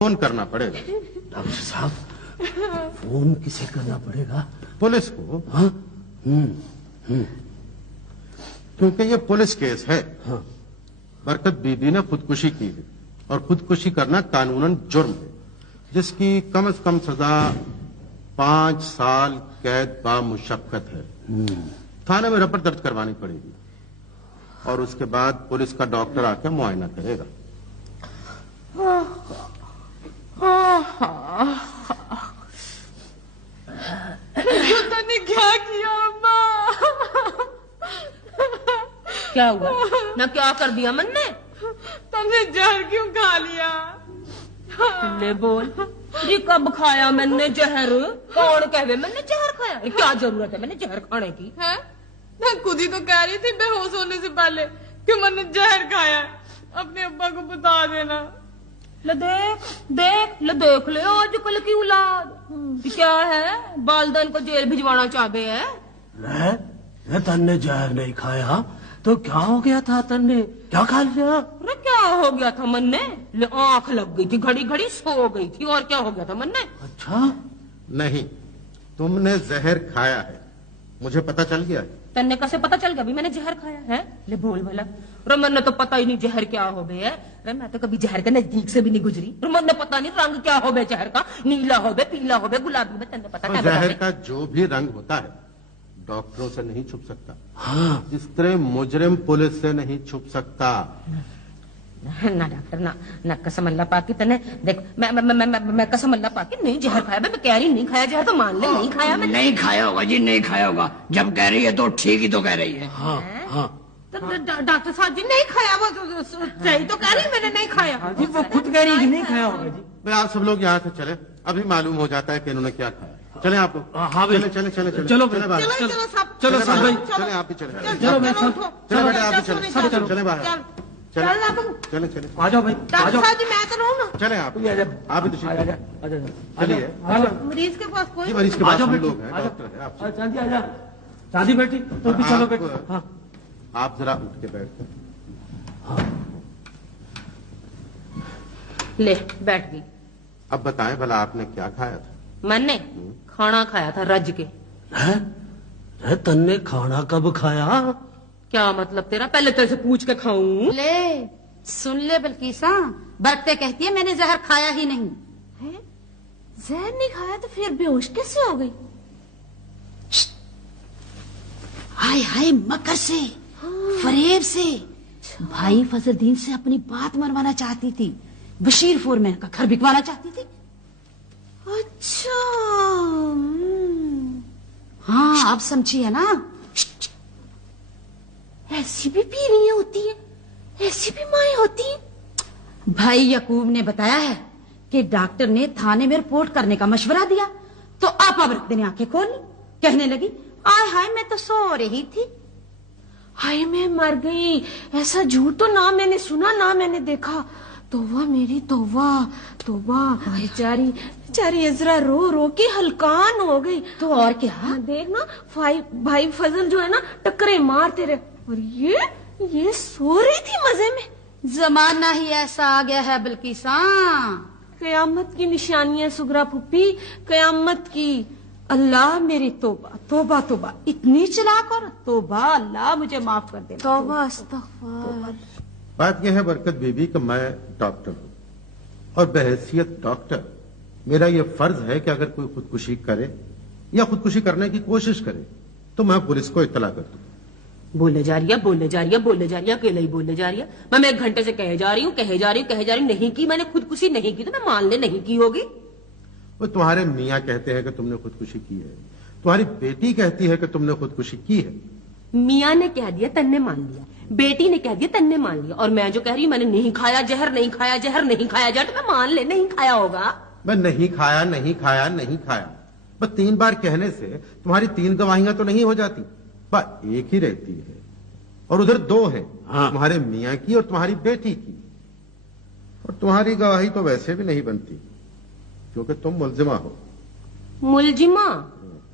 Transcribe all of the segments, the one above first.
Phone करना पड़ेगा। Doctor साहब, फोन किसे करना पड़ेगा? पुलिस को। हाँ? क्योंकि ये पुलिस केस है। हाँ। बरकत बीबी ने खुदकुशी की है और खुदकुशी करना कानूनन जुर्म है, जिसकी कम से कम सजा 5 साल कैद बा मुशक्कत है। थाने में रपट दर्ज करवानी पड़ेगी और उसके बाद पुलिस का डॉक्टर आकर मुआयना करेगा। तूने क्या किया अम्मा? क्या हुआ ना? क्या कर दिया मन ने? तुमने जहर क्यों खा लिया? ले बोल, ये कब खाया मैंने जहर? कौन कहवे मैंने जहर खाया? क्या जरूरत है मैंने जहर खाने की? है? मैं खुद ही तो कह रही थी बेहोश होने से पहले कि मैंने जहर खाया। अपने अब्बा को बता देना। ले देख ले आजकल की औलाद क्या है, बालदन को जेल भिजवाना चाहते हैं। तन्ने जहर नहीं खाया तो क्या हो गया था? तन्ने क्या खा लिया? अरे क्या हो गया था मन ने? ले आंख लग गई थी, घड़ी घड़ी सो गई थी। और क्या हो गया था मन ने? अच्छा, नहीं, तुमने जहर खाया है, मुझे पता चल गया है। तन्ने कैसे पता चल गया भी मैंने जहर खाया है? ले बोल भला। रमन ने तो पता ही नहीं जहर क्या हो गया है। अरे मैं तो कभी जहर के नजदीक से भी नहीं गुजरी। रमन ने पता नहीं रंग क्या हो गया जहर का, नीला हो गया, पीला हो गया, गुलाबी में। तन्ने पता क्या? जहर का जो भी रंग होता है डॉक्टरों से नहीं छुप सकता। हाँ। जिस तरह मुजरिम पुलिस से नहीं छुप सकता। ना डॉक्टर ना कसम अल्लाह पाक की। तने देख, मैं कसम अल्लाह पाक की नहीं जहर खाया। मैं कह रही नहीं खाया जहर, तो मान ले नहीं खाया मैंने। नहीं खाया होगा जी, नहीं खाया होगा। जब कह रही है तो ठीक ही तो कह रही है। हाँ, हाँ। तो डॉक्टर साहब जी नहीं खाया, वो सही तो कह रही मैंने नहीं खाया। जी वो खुद कह रही है कि नहीं खाया होगा जी। भाई आप सब लोग यहाँ से चले, अभी मालूम हो जाता है कि इन्होंने क्या खाया। चले आप लोग। हाँ भाई। चले चले चले चले चलो चले बाहर। चलो सब चलो सब भाई, चले आप भी चले। चलो भाई, चले बेटा आप भी चले। सब चलो। चले बाहर। चल ना तुम। चले चले आ जाओ भाई, आ डॉक्टर जाओ। साहब जी मैं तो रहूं ना। चले आप भी तशरीफ लाइए। चलिए। मरीज के पास कोई जी मरीज के आ पास जाओ हम बेटी, लोग हैं, आ जाओ। डॉक्टर है आप। चांदी आ जा, चांदी बेटी तो भी चलो बेटी। हाँ, आप जरा उठ के बैठते। ले बैठ गई। अब बताएं भला आपने क्या खाया था? मैंने खाना खाया था रज के। तन्ने खाना कब खाया? क्या मतलब तेरा? पहले तेरे से पूछ के खाऊं? ले सुन ले बल्किसा, बरकते कहती है मैंने जहर खाया ही नहीं है। जहर नहीं खाया तो फिर बेहोश कैसे हो गई? हाय हाय, मकर से, फरेब से, भाई फजलदीन से अपनी बात मनवाना चाहती थी, बशीर फोरमैन का घर बिकवाना चाहती थी। अच्छा। हाँ, आप समझी है ना? ऐसी भी पीरियां होती है, ऐसी भी माएं होती हैं। भाई यकूब ने बताया है कि डॉक्टर ने थाने में रिपोर्ट करने का मशवरा दिया तो आपा बरकते ने आंखें खोली, कहने लगी आय हाय मैं तो सो रही थी। हाय मैं मर गई, ऐसा झूठ तो ना मैंने सुना ना मैंने देखा। तौबा मेरी तौबा तौबा। बेचारी बेचारी इजरा रो रो के हलकान हो गई। तो और क्या? देखना भाई फजल जो है ना टक्करे मारते रहे और ये सो रही थी मजे में। जमाना ही ऐसा आ गया है बल्किसा। कयामत की निशानियां सुगरा फुप्पी, कयामत की। अल्लाह मेरी तौबा तौबा तौबा, इतनी चलाक और तौबा, अल्लाह मुझे माफ कर दे। तौबा अस्तगफार। बात यह है बरकत बीबी कि मैं डॉक्टर हूं और बहैसियत डॉक्टर मेरा यह फर्ज है कि अगर कोई खुदकुशी करे या खुदकुशी करने की कोशिश करे तो मैं पुलिस को इत्तला कर दूं। बोले जा रही है अकेले ही बोले जा रही है। मैं 1 घंटे से कहे जा रही हूँ नहीं की मैंने खुदकुशी नहीं की, तो मैं मान ले नहीं की होगी। वो तुम्हारे मियाँ कहते हैं कि तुमने खुदकुशी की है, तुम्हारी बेटी कहती है कि तुमने खुदकुशी की है। मियाँ ने कह दिया तन्ने मान लिया, बेटी ने कह दिया तन्ने मान लिया, और मैं जो कह रही हूँ मैंने नहीं खाया जहर, नहीं खाया जहर, नहीं खाया जहर, तो मैं मान ले नहीं खाया होगा। मैं नहीं खाया नहीं खाया नहीं खाया, बस 3 बार कहने से तुम्हारी 3 गवाहियां तो नहीं हो जाती, बस एक ही रहती है। और उधर 2 हैं, हाँ। तुम्हारे मियाँ की और तुम्हारी बेटी की। और तुम्हारी गवाही तो वैसे भी नहीं बनती क्योंकि तुम मुलजिमा हो। मुलजिमा?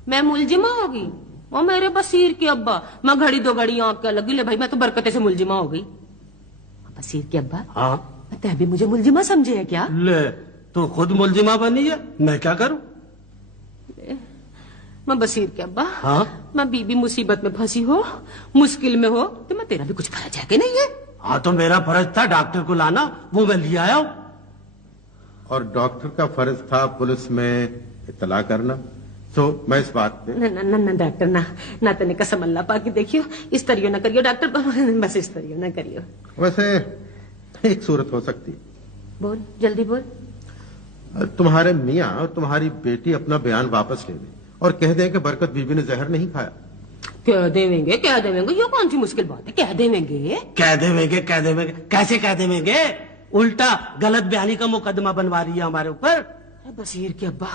मैं मुलजिमा होगी? वो मेरे बसीर के अब्बा, मैं घड़ी 2 घड़ी आंख क्या लगी ले भाई, मैं तो बरकते से मुलजिमा हो गई। बसीर के अब्बा, हाँ, तै भी मुझे मुलजिमा समझे है क्या? ले तो खुद मुलजिमा बनी है, मैं क्या करूं? मैं बसीर के अब्बा, हाँ? मैं बीबी मुसीबत में फंसी हो, मुश्किल में हो, तो मैं तेरा भी कुछ फर्ज है कि नहीं है? हाँ, तो मेरा फर्ज था डॉक्टर को लाना, वो मैं लिया आया हूं। और डॉक्टर का फर्ज था पुलिस में इत्तला करना। तो मैं इस बात पे ना ना ना डॉक्टर ना ना, तने कसम अल्लाह पाक की देखियो, इस तरियो ना करियो डॉक्टर, बस इस तरियो ना करियो। वैसे एक सूरत हो सकती है। बोल, जल्दी बोल। तुम्हारे मियाँ और तुम्हारी बेटी अपना बयान वापस ले लें और कह दें कि बरकत बीबी ने जहर नहीं खाया। कह देवेंगे, ये कौन सी मुश्किल बात है? कह देवेंगे। कह देवेंगे, कैसे कह देवेंगे? उल्टा गलत बयानी का मुकदमा बनवा रही है हमारे ऊपर। बसीर के अब्बा,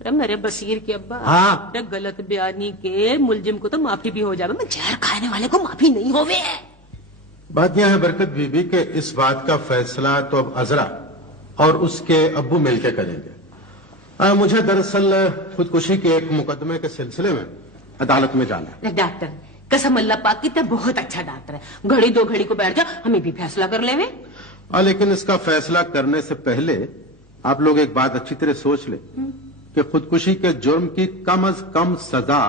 अरे मेरे बसीर के अब्बा, हाँ? अरे गलत बयानी के मुलजिम को तो माफी भी हो जावे, मैं जहर खाने वाले को माफी नहीं होवे। बात यह है बरकत बीबी के इस बात का फैसला तो अब अजरा और उसके अब्बू मिलकर करेंगे। मुझे दरअसल खुदकुशी के एक मुकदमे के सिलसिले में अदालत में जाना है। डॉक्टर, कसम अल्लाह पाक की, तो बहुत अच्छा डॉक्टर है, घड़ी दो घड़ी को बैठ जा, हमें भी फैसला कर लेवे। लेकिन इसका फैसला करने से पहले आप लोग एक बात अच्छी तरह सोच ले कि खुदकुशी के जुर्म की कम अज कम सजा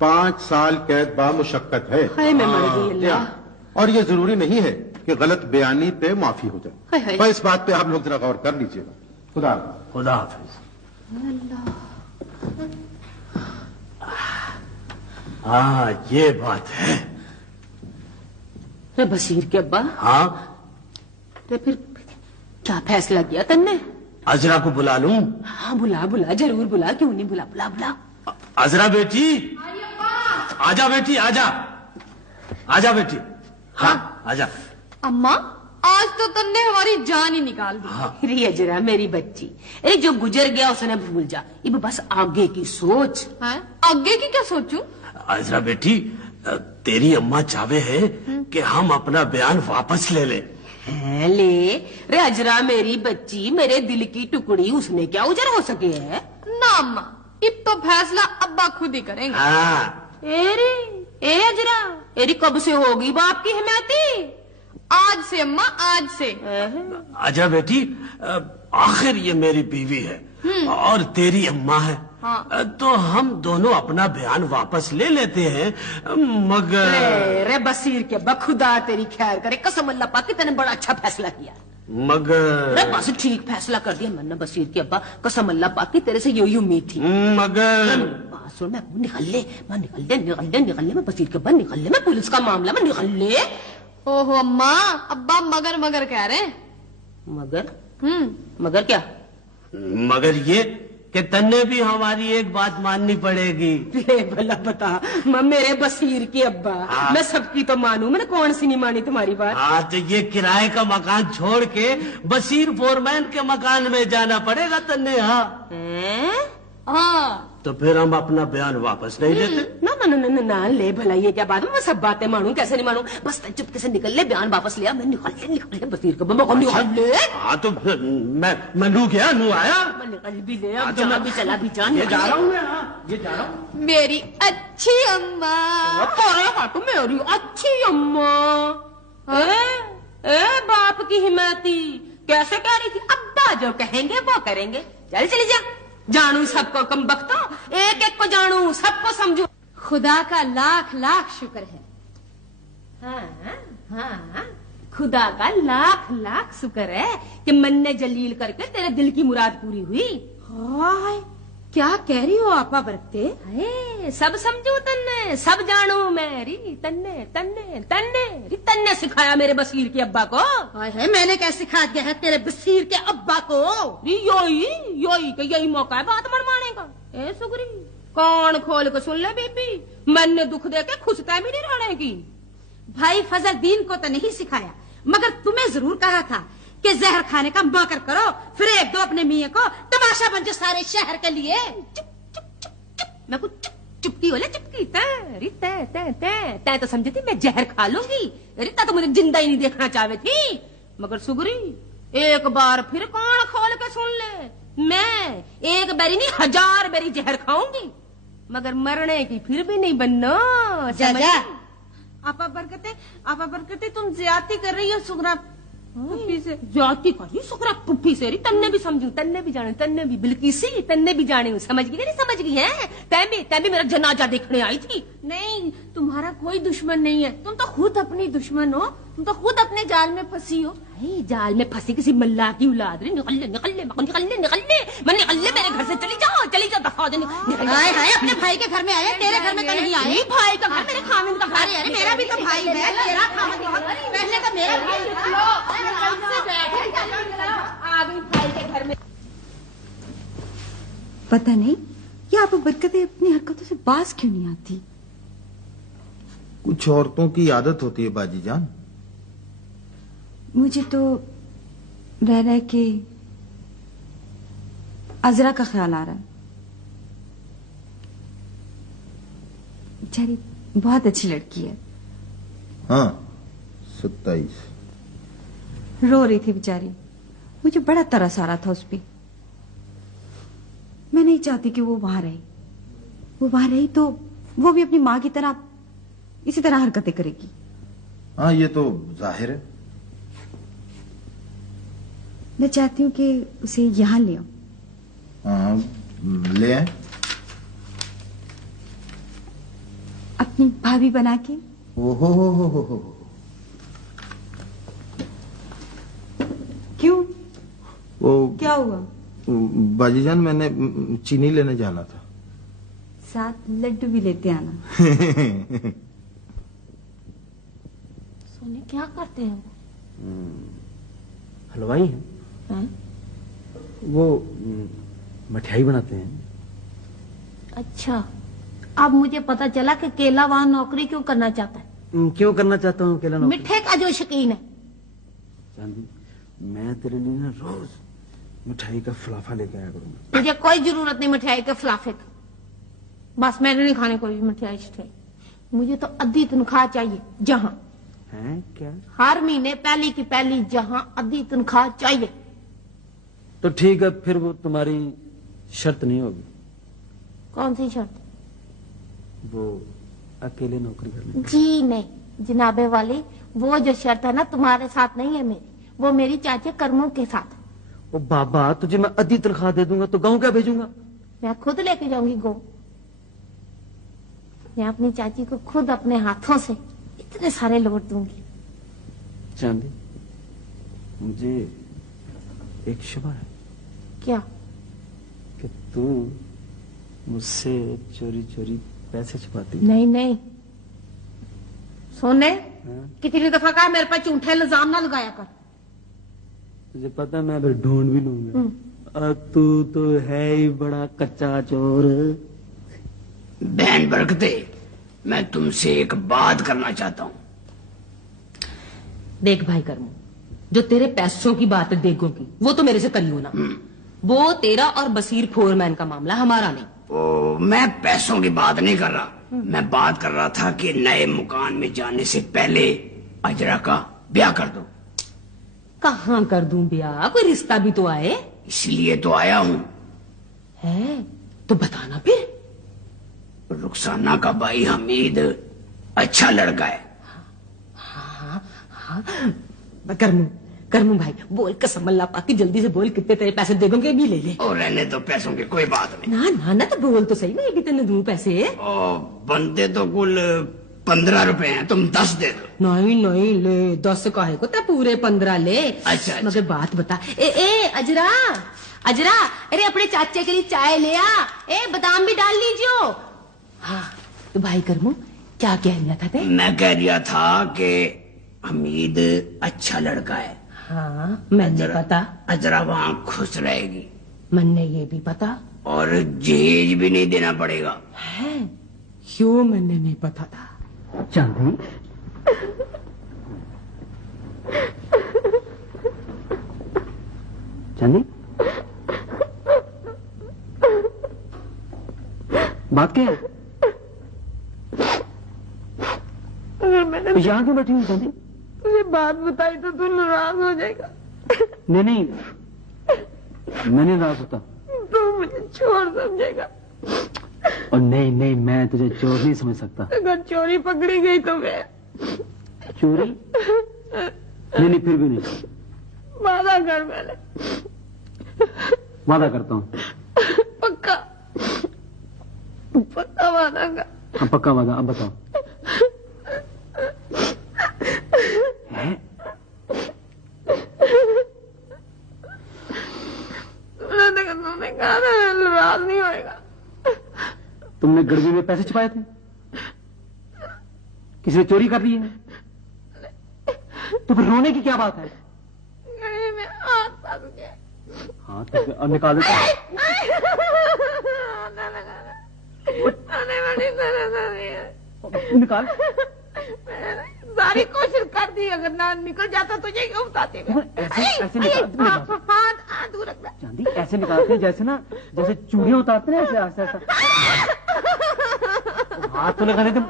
5 साल कैद बामुशक्कत है। हाय मैं मर गई अल्लाह। और ये जरूरी नहीं है कि गलत बयानी पे माफी हो जाए। हाय हाय। पर इस बात पे आप लोग जरा गौर कर लीजिएगा। खुदा खुदा हाफिज। हाँ, ये बात है। रे बसीर के अब्बा, हाँ? तो फिर क्या फैसला किया तन्ने? अजरा को बुला लूं? हाँ बुला बुला, जरूर बुला, क्यों नहीं बुला, बुला बुला। अजरा बेटी, आजा बेटी, आजा, आजा बेटी। हाँ, आजा। अम्मा, आज तो तुमने हमारी जान ही निकाल दी। हाँ। रे अजरा मेरी बच्ची, अरे जो गुजर गया उसने भूल जा, अब बस आगे की सोच। हैं? आगे की क्या सोचूं? अजरा बेटी, तेरी अम्मा चाहे है कि हम अपना बयान वापस ले ले। है ले, रे अजरा मेरी बच्ची, मेरे दिल की टुकड़ी, उसने क्या उजर हो सके है? ना अम्मा, अब तो फैसला अब्बा खुद ही करेंगे। हाँ। ए अजरा, एरी कब से होगी बाप की हिमायती? आज से अम्मा, आज से। अजरा बेटी, आखिर ये मेरी बीवी है और तेरी अम्मा है। हाँ। तो हम दोनों अपना बयान वापस ले लेते हैं, मगर रे बसीर के बखुदा तेरी खैर करे, कसम अल्लाह पाक की, तूने बड़ा अच्छा फैसला किया। मगर रे बस ठीक फैसला कर दिया मैंने बसीर के अब्बा, कसम अल्लाह पाक की, तेरे से यही उम्मीद थी। मगर बात सुन, मैं निकल ले, मैं बसीर के अब्बा निकल ले, मैं पुलिस का मामला में निकल ले। ओहो अम्मा, अब्बा मगर मगर कह रहे हैं। मगर मगर क्या? मगर ये कि तन्ने भी हमारी एक बात माननी पड़ेगी। रे भला बता, मैं मेरे बसीर के अब्बा, हाँ। मैं सबकी तो मानू, मैंने कौन सी नहीं मानी तुम्हारी बात? हाँ, तो ये किराए का मकान छोड़ के बसीर फोरमैन के मकान में जाना पड़ेगा तन्ने। हाँ, हाँ, तो फिर हम अपना बयान वापस नहीं लेते। ना ना ना ना ना ले भला, ये क्या बात है? मैं सब बातें मानू, कैसे नहीं मानू? बस चुपके से निकल ले, बयान वापस लिया, मैं निकल ले बसीर के अब्बा, निकल ले। हाँ, तो फिर मैं नू गया, नू आया। मैं निकल भी ले, अब तो जा मैं भी चला भी जा, ये जा रहा हूँ मैं। हाँ, ये जा रहा हूँ। मेरी अच्छी अम्मा। अरे हाथ मेरी अच्छी अम्मा। ए बाप की हिमायती, कैसे कह रही थी? अब्बा जो कहेंगे वो करेंगे। चल चली जा, जानू सबको कम बख्तो, एक एक को जानू, सबको समझू। खुदा का लाख लाख शुक्र है। हाँ, खुदा का लाख लाख शुक्र है कि मन्ने जलील करके तेरे दिल की मुराद पूरी हुई। हाय, क्या कह रही हो आपा बरकते? अरे सब समझू तन्ने, सब जानू मैं। री तन्ने तन्ने तन्ने री तन्ने सिखाया मेरे बसीर के अब्बा को। हाय हाय, मैंने क्या सिखा दिया है तेरे बसीर के अब्बा को? री यही मौका है बात मनवाने का। ए सुगरी, कान खोल के सुन ले बीबी, मैंने दुख दे के खुशता भी नहीं रहने की। भाई फजल दीन को तो नहीं सिखाया, मगर तुम्हें जरूर कहा था कि जहर खाने का मकर करो, फिर एक दो अपने मियाँ को, तमाशा बन जो सारे शहर के लिए। मैं कुछ चुपकी हो ले, चुपकी। तै तो समझी थी मैं जहर खा लूंगी, रिता तो मुझे जिंदा ही नहीं देखना चाहती थी। मगर सुगरी, एक बार फिर कान खोल के सुन ले, मैं एक बारी नहीं 1000 बारी जहर खाऊंगी, मगर मरने की फिर भी नहीं बनना। जा आपा बरकते तुम ज्यादती कर रही हो सुगरा। पुप्पी से जाती करी सुखरा पुप्पी से तन्ने भी समझू तन्ने भी जाने तन्ने भी बिल्किसी तन्ने भी जाने समझ गई नहीं समझ गई है तै भी मेरा जनाजा देखने आई थी। नहीं, तुम्हारा कोई दुश्मन नहीं है, तुम तो खुद अपनी दुश्मन हो, तुम तो खुद अपने जाल में फंसी हो। जाल में फंसी किसी मल्ला की औलाद रे निकल ले मैं निकल ले मेरे घर से चली जाओ दफा दे हाय हाय अपने भाई के घर में आए, तेरे घर में तो नहीं आए। भाई का घर मेरे खामिन का घर। अरे मेरा भी तो भाई है, तेरा खामन पहले तो मेरा भाई आ गई भाई के घर में। पता नहीं ये आप बरकतें अपनी हरकतों से बाज क्यों नहीं आती। कुछ औरतों की आदत होती है बाजी जान। मुझे तो रह रह के अजरा का ख्याल आ रहा है। बेचारी बहुत अच्छी लड़की है। हाँ 27। रो रही थी बेचारी, मुझे बड़ा तरस आ रहा था उस पे। मैं नहीं चाहती कि वो वहां रहे। वो वहां रही तो वो भी अपनी माँ की तरह इसी तरह हरकतें करेगी। हाँ ये तो जाहिर है। मैं चाहती हूँ कि उसे यहाँ ले आओ। हाँ ले आए। अपनी भाभी बना के। ओहो हो। क्यों, वो क्या हुआ? बाजी जान मैंने चीनी लेने जाना था। साथ लड्डू भी लेते आना। सोने क्या करते हैं हलवाई हैं। हैं? वो मठियाई बनाते हैं। अच्छा, अब मुझे पता चला कि केला वहां नौकरी क्यों करना चाहता है। क्यों करना चाहता हूँ केला नौकरी? मिठे का जो शौकीन है। चांदी, मैं तेरे लिए ना रोज मिठाई का फलाफा लेके आया करूंगा। मुझे कोई जरूरत नहीं मिठाई के फलाफे की। बस मैंने नहीं खाने कोई भी मिठाई शिठाई। मुझे तो आधी तनख्वाह चाहिए जहां। हैं क्या? हर महीने पहली की पहली जहां आधी तनख्वाह चाहिए। तो ठीक है, फिर वो तुम्हारी शर्त नहीं होगी। कौन सी शर्त? वो अकेले नौकरी करने। जी नहीं जनाबे वाली, वो जो शर्त है ना तुम्हारे साथ नहीं है मेरी, वो मेरी चाचे कर्मों के साथ है। ओ बाबा, तुझे मैं आधी तनख्वाह दे दूंगा तो गाँव क्या भेजूंगा? मैं खुद लेके जाऊंगी गो। मैं अपनी चाची को खुद अपने हाथों से इतने सारे लौट दूंगी। चांदी, मुझे एक शुबा है। क्या? कि तू मुझसे चोरी चोरी पैसे छुपाती। नहीं नहीं सोने, हाँ? कितनी दफा कहा मेरे पर झूठे इल्जाम ना लगाया कर। तुझे पता है मैं फिर ढूंढ भी लूंगा। तू तो है ही बड़ा कच्चा चोर। बहन बरकते, मैं तुमसे एक बात करना चाहता हूँ। देख भाई कर्मो, जो तेरे पैसों की बात है देगों की, वो तो मेरे से करी हो ना। वो तेरा और बसीर फोरमैन का मामला, हमारा नहीं। ओ, मैं पैसों की बात नहीं कर रहा। मैं बात कर रहा था कि नए मकान में जाने से पहले अजरा का ब्याह कर दो। कहाँ कर दूं ब्याह? कोई रिश्ता भी तो आए। इसलिए तो आया हूँ। है तो बताना फिर। रुखसाना का भाई हमीद अच्छा लड़का है। कर्मू भाई बोल, कसम अल्लाह पाक की, जल्दी से बोल कितने तेरे पैसे दे दूंगे, भी ले ले। और रहने तो पैसों की कोई बात नहीं। ना ना ना, तो बोल तो सही, मैं भी तेने दूं पैसे। ओ, बनते तो कुल 15 रुपए हैं, तुम 10 दे दो। नहीं नहीं ले, 10 काहे को, तो पूरे 15 ले। अच्छा। मगर बात बता, ए अजरा अजरा, अरे अपने चाचे के लिए चाय ले आ। बादाम भी डाल लीजिए। हाँ तो भाई कर्मू क्या कह रहा था ते? मैं कह रहा था कि हमीद अच्छा लड़का है। हाँ मैंने पता। अजरा वहाँ खुश रहेगी। मैंने ये भी पता। और जहेज भी नहीं देना पड़ेगा। है क्यों? मैंने नहीं पता था। चांदी, चांदी, बात क्या है? अगर मैंने यहाँ क्यों बैठी हूँ चांदी? तुझे बात बताई तो तू नाराज हो जाएगा। नहीं, मैं नहीं नाराज होता। तू मुझे चोर समझेगा। और नहीं, मैं तुझे चोर नहीं समझ सकता। अगर चोरी पकड़ी गई तो मैं चोरी? नहीं फिर भी नहीं। वादा कर मैंने। वादा करता हूँ। पक्का पक्का वादा कर। हाँ पक्का वादा। अब बताओ। तुमने कहा था नाराज नहीं होएगा। तुमने गड़बी में पैसे छुपाए थे? किसी ने चोरी कर ली है? तो फिर रोने की क्या बात है? गले में हाथ फंस गया। हाँ तो अब निकाल दो। निकाल। सारी कोशिश कर दी, अगर ना निकल जाता तुझे क्यों बताते? ऐसे निकाल। हाथ दूर रखना। चांदी ऐसे निकालते हैं जैसे ना, जैसे चूड़ियां उतारते हैं, ऐसे ऐसा ऐसा। हाथ तो लगाने तुम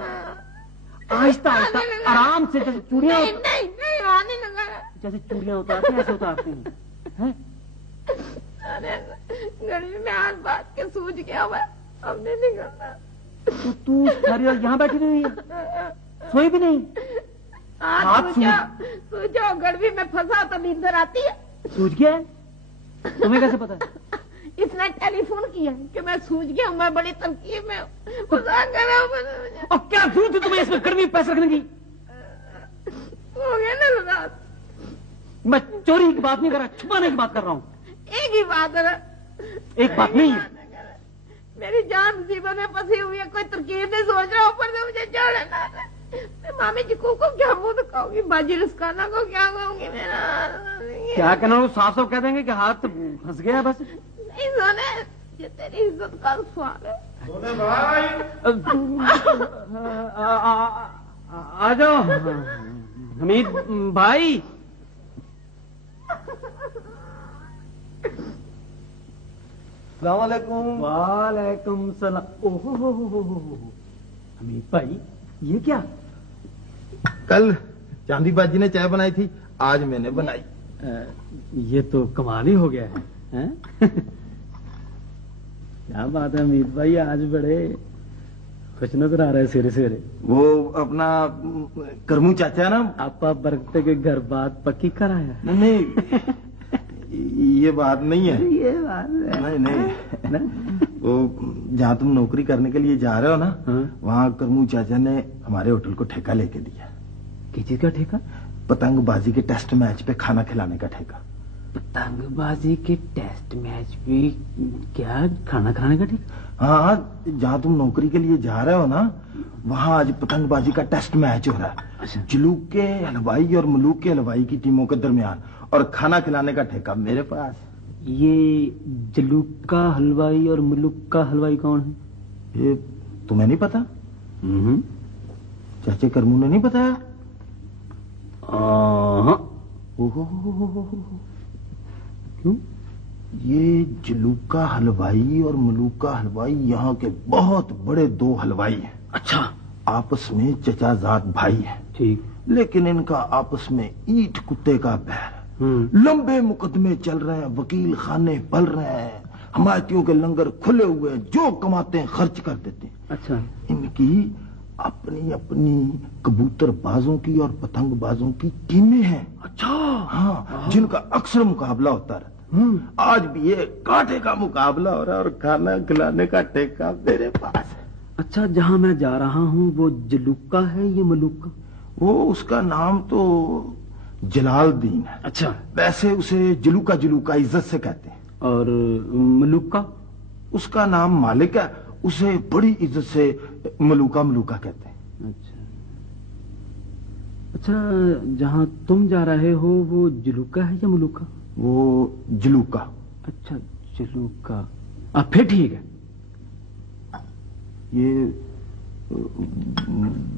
आहिस्ता आहिस्ता आराम से, जैसे चूड़ियां नहीं हाथ नहीं लगा। जैसे चूड़ियां उतारते हैं ऐसे उतारते हैं। अरे गले में हाथ बात के सूझ गया हुआ, अब नहीं निकलना। तो तू सारी रात यहाँ बैठी रही है, सोई भी नहीं? हाथ सूझ जाओ, गड़बी में फंसा तो नींदर आती है। सूझ गया है? तुम्हें कैसे पता है? इसने टेलीफोन किया कि मैं सूझ गया, मैं बड़ी तरकीब में मजाक कर रहा हूँ। और क्या जरूरत है तुम्हें इसमें गर्मी पैसे रखने की? हो गया ना नाराज। मैं चोरी की बात नहीं कर रहा, छुपाने की बात कर रहा हूँ। एक ही बात है। एक बात नहीं है। मेरी जान मुसीबत में फंसी हुई है, कोई तरकीब नहीं सोच रहा, ऊपर से मुझे जड़ है ना। मैं मामी जी को क्या मुंह दिखाऊंगी, बाजी रुस्काना को क्या कहूंगी? मेरा क्या कहना? वो साफ साफ कह देंगे कि हाथ फंस गया है बस। नहीं सोने, ये तेरी इज्जत का सवाल है। सोने भाई आ जाओ हमीद भाई। सलामकुम। वालेकुम सलाम। ओहो हमीद भाई, ये क्या? कल चांदी बाजी ने चाय बनाई थी, आज मैंने बनाई। ये तो कमाल ही हो गया है, हैं? क्या बात है हमीद भाई, आज बड़े खुश नजर आ रहे सवेरे सवेरे। वो अपना करमू चाचा ना, आपा बरकते के घर बात पक्की कराया? नहीं ये बात नहीं है। ये बात है। नहीं वो जहाँ तुम नौकरी करने के लिए जा रहे हो ना, वहाँ करमू चाचा ने हमारे होटल को ठेका लेके दिया। किस चीज का ठेका? पतंगबाजी के टेस्ट मैच पे खाना खिलाने का ठेका। पतंगबाजी के टेस्ट मैच भी? क्या खाना खाने का ठेका? हाँ, जहाँ तुम नौकरी के लिए जा रहे हो ना, वहाँ आज पतंगबाजी का टेस्ट मैच हो रहा है। अच्छा। जलूक के हलवाई और मलूक के हलवाई की टीमों के दरमियान, और खाना खिलाने का ठेका मेरे पास। ये जलूक का हलवाई और मलूक का हलवाई कौन है? ये तुम्हें नहीं पता? चाचे करमू ने नहीं बताया? क्यों? ये जलूक का हलवाई और मलूक का हलवाई यहाँ के बहुत बड़े दो हलवाई हैं। अच्छा। आपस में चचाजाद भाई हैं। ठीक। लेकिन इनका आपस में ईंट कुत्ते का बैर। लंबे मुकदमे चल रहे हैं, वकील खाने पल रहे हैं, हमायतियों के लंगर खुले हुए हैं, जो कमाते हैं खर्च कर देते हैं। अच्छा। इनकी अपनी अपनी कबूतरबाजों की और पतंगबाजों की टीमें हैं। अच्छा। हाँ, जिनका अक्सर मुकाबला होता रहता। आज भी ये कांटे का मुकाबला हो रहा है, और खाना खिलाने का ठेका मेरे पास है। अच्छा, जहाँ मैं जा रहा हूँ वो जलूका है या मलूका? वो उसका नाम तो जलालदीन है। अच्छा। वैसे उसे जलूका जलूका इज्जत से कहते हैं। और मलूका? उसका नाम मालिक है, उसे बड़ी इज्जत से मलूका मलूका कहते हैं। अच्छा। अच्छा, जहाँ तुम जा रहे हो वो जलूका है या मलूका? वो जलूका। अच्छा, जलूका। फिर ठीक है। ये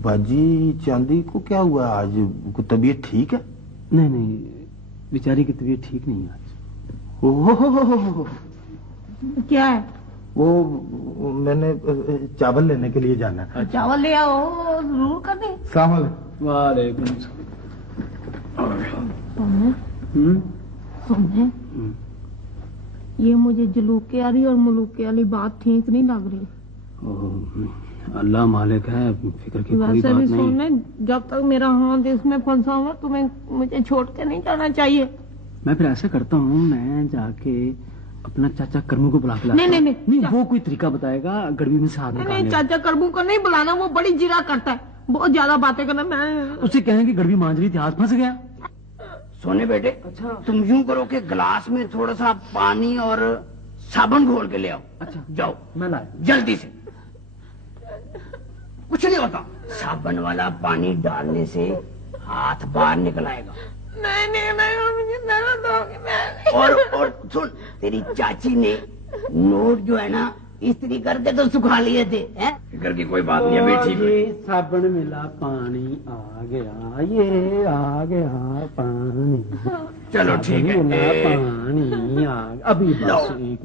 बाजी चांदी को क्या हुआ आज? तबीयत ठीक है? नहीं, बेचारी की तबीयत ठीक नहीं है आज। ओह, क्या है? वो मैंने चावल लेने के लिए जाना है। चावल ले आओ, जरूर कर दे। वालेकुम। सुने, ये मुझे जलूके वाली और मलूके वाली बात ठीक नहीं लग रही। अल्लाह मालिक है, फिक्र की कोई बात वैसे भी नहीं। सुनने, जब तक मेरा हाथ इसमें फंसा हुआ तुम्हें मुझे छोड़ के नहीं जाना चाहिए। मैं फिर ऐसा करता हूँ, मैं जाके अपना चाचा करमू को बुला के लाता नहीं, हूँ। नहीं, नहीं, वो कोई तरीका बताएगा गड़बी में से हाथ नहीं निकालने का। चाचा करमू को नहीं बुलाना, वो बड़ी जिरा करता है, बहुत ज्यादा बातें करना। मैं उसे कहें कि गड़बी मांझ रही थी, हाथ फंस गया। सोने बेटे, अच्छा तुम यूं करो कि गिलास में थोड़ा सा पानी और साबुन घोल के ले आओ। अच्छा जाओ, मैं लाया। जल्दी से। कुछ नहीं होता, साबुन वाला पानी डालने से हाथ बाहर निकल आएगा। नहीं नहीं नहीं, मुझे दर्द होगी, मैं और सुन, तेरी चाची ने नोट जो है ना इस्त्री करके तो सुखा लिए थे, हैं? फिक्र की कोई बात नहीं है बेटी। ये साबुन मिला, पानी आ गया, ये आ गया पानी। चलो ठीक है। मिला पानी आ गया। अभी बस एक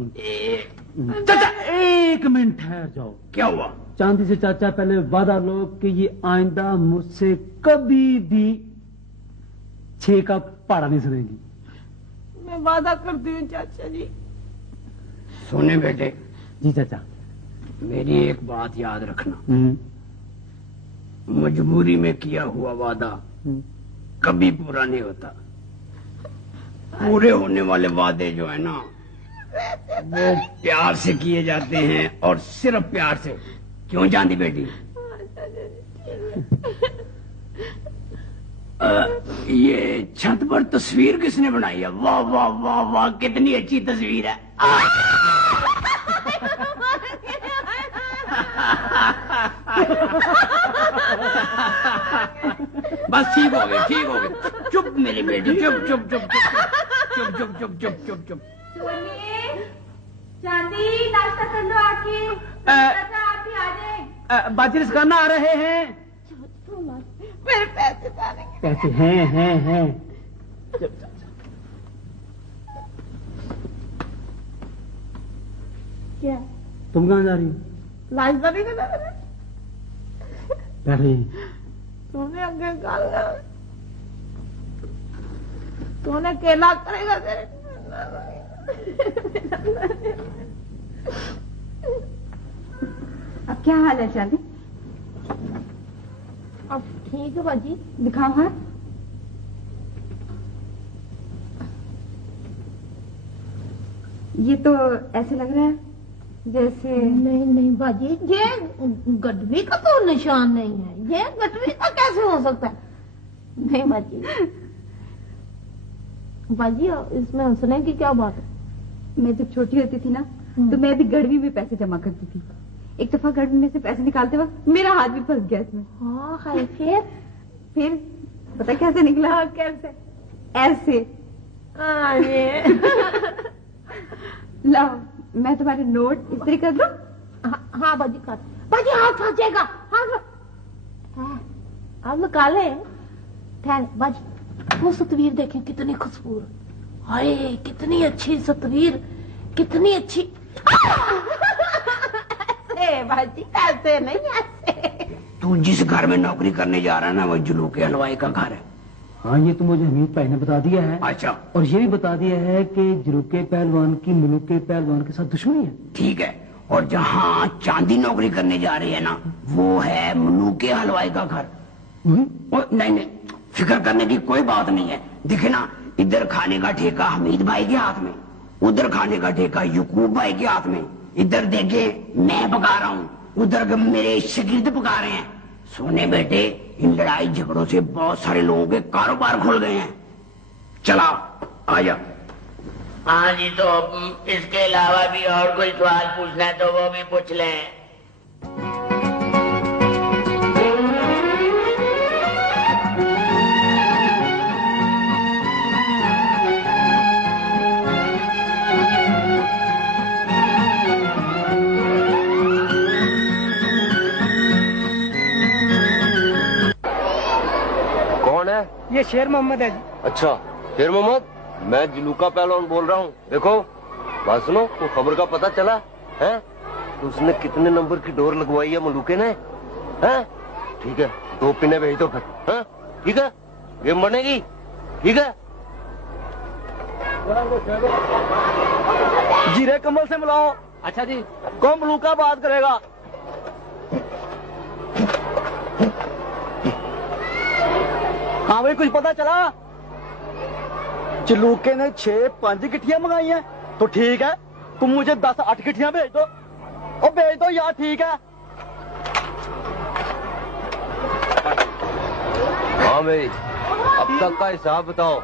मिनट। चाचा एक मिनट ठहर जाओ। क्या हुआ? चांदी से चाचा पहले वादा लो कि ये आइंदा मुझसे कभी भी 6 का पहाड़ा नहीं सुनेगी। मैं वादा करती हूँ चाचा जी। सोने बेटे, जी चाचा। मेरी एक बात याद रखना, मजबूरी में किया हुआ वादा कभी पूरा नहीं होता। पूरे होने वाले वादे जो है ना, वो प्यार से किए जाते हैं, और सिर्फ प्यार से। क्यों चांदी बेटी? ये छत पर तस्वीर किसने बनाई है? वाह वाह वाह वाह, कितनी अच्छी तस्वीर है। बस ठीक हो गई, ठीक हो गई। चुप मेरी बेटी, चुप चुप चुप चुप चुप चुप चुप चुप चुप। चांदी, नाश्ता कर लो आके। चाचा आप भी आ जाए। बाजिरिस खाना आ रहे हैं। मेरे पैसे डालेंगे। कैसे हैं। क्या तुम कहाँ जा रही हो? नाश्ता नहीं करना मैंने? पहले तूने आगे गाल कर, तूने केला करेगा तेरे। अब क्या हाल है चांदी? अब ठीक है बाजी। दिखाओ हाथ। ये तो ऐसे लग रहा है जैसे। नहीं नहीं बाजी, ये गठरी का तो निशान नहीं है। ये गठरी का कैसे हो सकता है? नहीं बाजी। बाजी इसमें हंसने की क्या बात है? मैं जब छोटी होती थी ना, तो मैं भी गड़वी में पैसे जमा करती थी। एक दफा गड़वी में से पैसे निकालते वक्त मेरा हाथ भी फंस गया इसमें। हाँ है। फिर पता कैसे निकला? कैसे? ऐसे। ये लाओ, मैं तुम्हारे नोट इस्त्री कर दूं? हाँ बाजी कर। बाजी हाथ फंस जाएगा। अब निकाले। ठहर बाजी, वो तस्वीर देखें कितनी खूबसूरत। हाय कितनी अच्छी तस्वीर, कितनी अच्छी। ऐसे बाजी, ऐसे नहीं, ऐसे। तू जिस घर में नौकरी करने जा रहा है ना, वो जुलू के हलवाई का घर है। हाँ, ये तो मुझे हमीद भाई ने बता दिया है। अच्छा। और ये भी बता दिया है कि जुलूके पहलवान की मुलूके पहलवान के साथ दुश्मनी है। ठीक है। और जहाँ चांदी नौकरी करने जा रही है ना, वो है मुलूके हलवाई का घर। नहीं, फिक्र करने की कोई बात नहीं है। दिखे ना, इधर खाने का ठेका हमीद भाई के हाथ में, उधर खाने का ठेका यूकूब भाई के हाथ में। इधर देखे मैं पका रहा हूँ, उधर मेरे शागिर्द पका रहे हैं। सोने बेटे, इन लड़ाई झगड़ों से बहुत सारे लोगों के कारोबार खुल गए हैं। चला आजा। हाँ जी, तो इसके अलावा भी और कोई सवाल पूछना है तो वो भी पूछ लें। कौन है? ये शेर मोहम्मद है जी। अच्छा, शेर मोहम्मद, मैं जुलूका पहलवान बोल रहा हूँ। देखो बात सुनो, तो खबर का पता चला है तो उसने कितने नंबर की डोर लगवाई है मलूके ने? हैं? ठीक है, 2 पिने भेज दो फिर। हैं? ठीक है, गेम बनेगी। ठीक है। जीरे कमल से मिलाओ। अच्छा जी। कौन मलूका बात करेगा? हाँ भाई, कुछ पता चला? जलूके ने 6-5 गिट्टियां मंगाई हैं तो ठीक है, तुम मुझे 10-8 गिट्टियां भेज दो। और भेज दो यार, ठीक है। हाँ भाई, अब तक का हिसाब बताओ।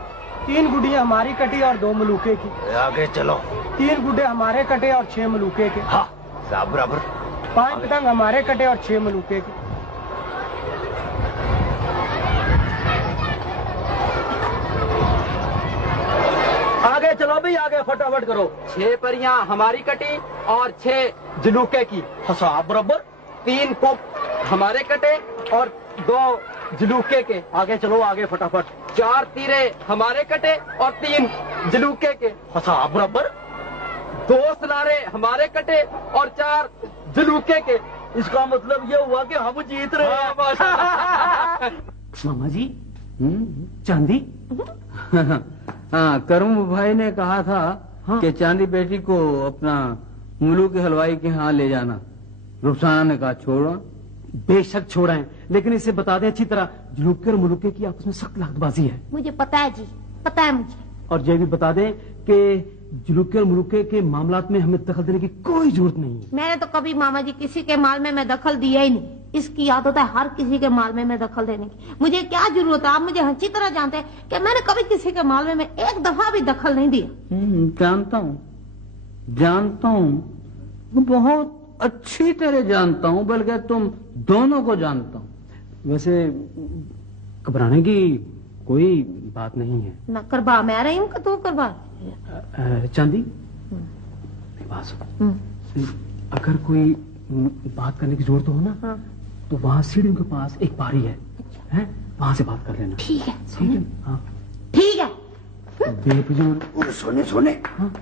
3 गुड्डियां हमारी कटी और 2 मलूके की। आगे चलो। 3 गुड्डे हमारे कटे और 6 मलूके के। हाँ, हिसाब बराबर। 5 पतंग हमारे कटे और 6 मलूके के। आगे चलो भी, आगे फटाफट करो। 6 परियां हमारी कटी और 6 जलूके की। हिसाब बराबर। 3 कुप हमारे कटे और 2 जलूके के। आगे चलो, आगे फटाफट। 4 तीरे हमारे कटे और 3 जलूके के। हिसाब बराबर। 2 सलारे हमारे कटे और 4 जलूके के। इसका मतलब ये हुआ कि हम जीत रहे हैं। मामा जी, चांदी? हाँ, करम भाई ने कहा था कि चांदी बेटी को अपना मुल्लू के हलवाई के यहाँ ले जाना। रुखसाना ने कहा छोड़ो। बेशक छोड़ाएं, लेकिन इसे बता दें अच्छी तरह, जलूके और मुल्लुके की आपस में सख्त लागतबाजी है। मुझे पता है जी, पता है मुझे। और ये भी बता दें कि जलूके और मुल्लुके के मामलात में हमें दखल देने की कोई जरूरत नहीं है। मैंने तो कभी मामा जी किसी के माल में मैं दखल दिया ही नहीं। इसकी आदत है हर किसी के माल में मैं दखल देने की। मुझे क्या जरूरत है, आप मुझे अच्छी तरह जानते हैं कि मैंने कभी किसी के माल में मैं एक दफा भी दखल नहीं दिया। जानता हूँ, बहुत अच्छी तरह जानता हूँ, बल्कि तुम दोनों को जानता हूँ। वैसे घबराने की कोई बात नहीं है। मैं करवा मैं रही हूँ कि तू करवा। चांदी, मेरी बात सुन। अगर कोई बात करने की जरूरत हो ना, हाँ। तो वहाँ सीढ़ियों के पास एक बारी है, वहाँ से बात कर लेना। ठीक है, हाँ ठीक है। बेफिजूल। सोने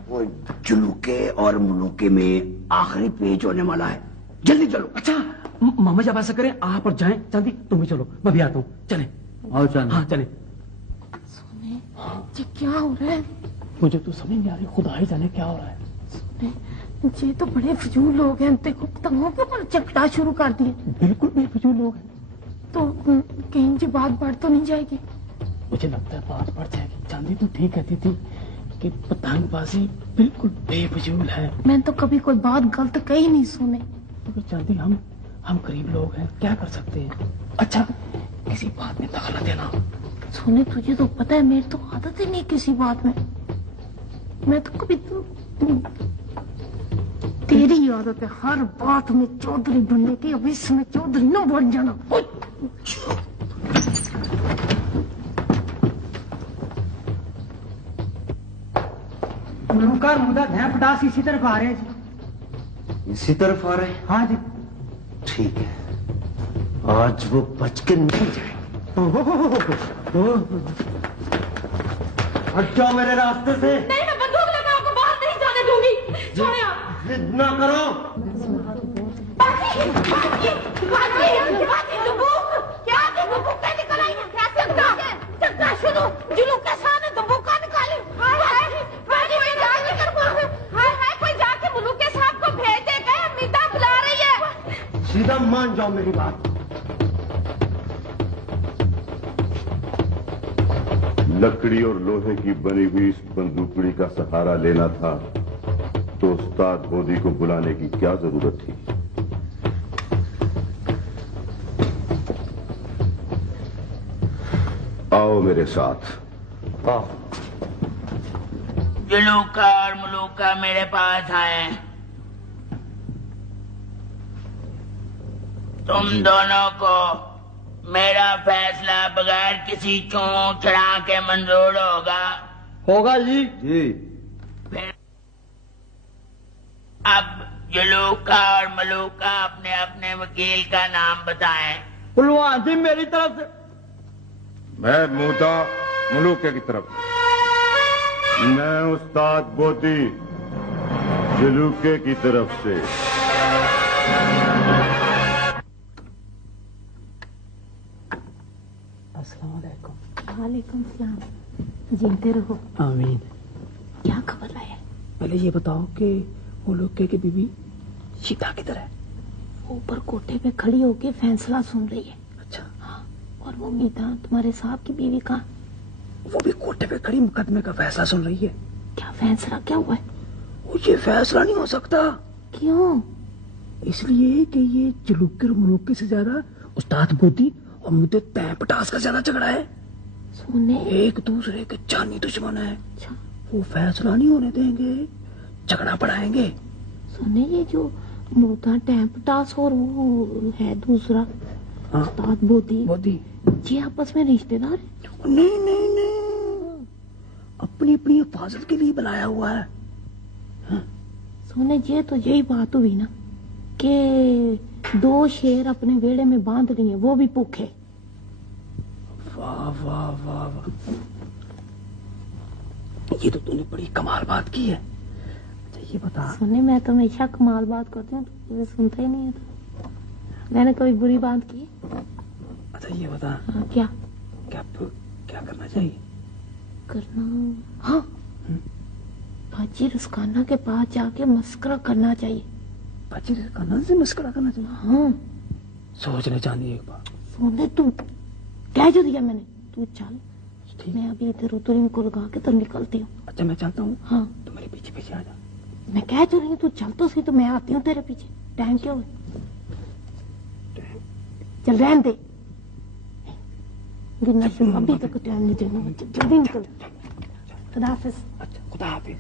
वो जलूके और मुलूके में आखिरी पेज होने वाला है, जल्दी चलो। अच्छा मामा जब ऐसा करें आप और जाएं, चांदी तुम भी चलो, मैं भी आता हूँ। चले आओ चांदी। हाँ चले। सोने, ये क्या हो रहा है? मुझे तो समझ नहीं आ रही, खुदा ही जाने क्या हो रहा है। सोने, ये तो बड़े फिजूल लोग हैं। देखो पतंगों के ऊपर चकटा शुरू कर दिए। बिल्कुल बेफिजूल लोग हैं। तो कहीं जी बात बढ़ तो नहीं जाएगी? मुझे लगता है बात बढ़ जाएगी। चांदी तो ठीक कहती थी कि पतंगबाजी बिल्कुल बेफिजूल है। मैंने तो कभी कोई बात गलत कही नहीं। सोने, तो चांदी हम गरीब लोग हैं, क्या कर सकते हैं। अच्छा किसी बात में दखल न देना। सोने, तुझे तो पता है मेरी तो आदत ही नहीं किसी बात में। मैं तो कभी तेरी आदत है हर बात में चौधरी बनने की। अब इसमें चौधरी न बन जाना। मुल्लुका मुदा ध्यान पटास इसी तरफ आ रहे हैं जी। इसी तरफ आ रहे हैं? हाँ जी। ठीक है, आज वो बच के नहीं जाए। हट जाओ मेरे रास्ते से। नहीं, मैं बंदूक लगा आपको बाहर नहीं जाने दूंगी। छोड़े आप। जिद ना करो। निकल आई चक्का शुरू जुलूस के सामने बंदूका निकाली। कोई जाके मुल्लुके साहब को भेज देगा, अमीदा बुला रही है। सीधा मान जाओ मेरी बात। लकड़ी और लोहे की बनी हुई इस बंदूकड़ी का सहारा लेना था तो उस्ताद बोदी को बुलाने की क्या जरूरत थी। आओ मेरे साथ। आओ। जलूका और मुलूका मेरे पास आए। तुम दोनों को मेरा फैसला बगैर किसी चों चढ़ा के मंजूर होगा जी। फिर अब जलूका और मलूका अपने अपने वकील का नाम बताएं। कुलवान जी मेरी तरफ से। मैं मूता मलूके की तरफ। मैं उस्ताद बोदी जलूके की तरफ से। वालेकुम सलाम। जीते रहो। आमीन। क्या खबर लाया? पहले ये बताओ कि मुल्लुके की बीवी सीता किधर है? वो ऊपर कोठे पे खड़ी होके फैसला सुन रही है। अच्छा। हाँ, और वो मीता तुम्हारे साहब की बीवी कहाँ? वो भी कोटे पे खड़ी मुकदमे का फैसला सुन रही है। क्या फैसला, क्या हुआ है? वो ये फैसला नहीं हो सकता। क्यों? इसलिए कि ये जलूके और मलूके से ज्यादा उस्ताद बोधी और मुझे तय पटास का ज्यादा झगड़ा है। सोने एक दूसरे के जानी दुश्मन है। वो फैसला नहीं होने देंगे, झगड़ा बढ़ाएंगे। सोने ये जो मोटा टैंपटास और वो है दूसरा उस्ताद बोधी, ये आपस में रिश्तेदार है? नहीं नहीं नहीं, अपनी अपनी हिफाजत के लिए बनाया हुआ है। सोने ये तो यही बात हुई ना कि 2 शेर अपने वेड़े में बांध लिए, वो भी भूखे। वाह वाह वाह वाह, ये तो तूने बड़ी कमाल बात की है। अच्छा ये बता। सोने मैं तो हमेशा कमाल बात करती हूँ, तो सुनता ही नहीं है। तो मैंने कभी बुरी बात की? अच्छा ये बता। हाँ, क्या क्या करना चाहिए? करना, हाँ, बाजी रुस्काना के पास जाके मस्करा करना चाहिए। बाजी रुस्काना से मस्करा करना चाहिए? हाँ, सोचने चाहिए एक बार। सोने तू कह जो दिया मैंने, तू चल, मैं अभी इधर उधर इनको लगा के तो निकलती हूँ। अच्छा मैं चलता हूँ। हाँ, तो मेरे पीछे पीछे आ जा। मैं कह जो रही हूँ, तू चल तो सही, तो मैं आती हूँ तेरे पीछे। टाइम क्या हुआ? चल रहने दे, गिनना शुरू, अभी तक टाइम नहीं देना, जल्दी निकल। खुदा हाफिज। अच्छा खुदा हाफिज।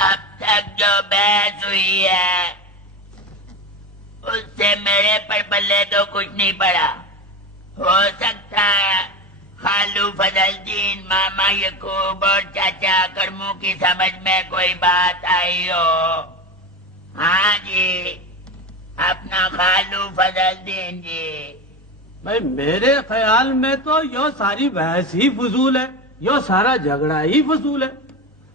अब तक जो बहस हुई है उससे मेरे पर बल्ले तो कुछ नहीं पड़ा। हो सकता है खालू फजलदीन, मामा यकूब और चाचा करमू की समझ में कोई बात आई हो। हाँ जी, अपना खालू फजलदीन जी। भाई मेरे ख्याल में तो यो सारी बहस ही फजूल है, यो सारा झगड़ा ही फजूल है।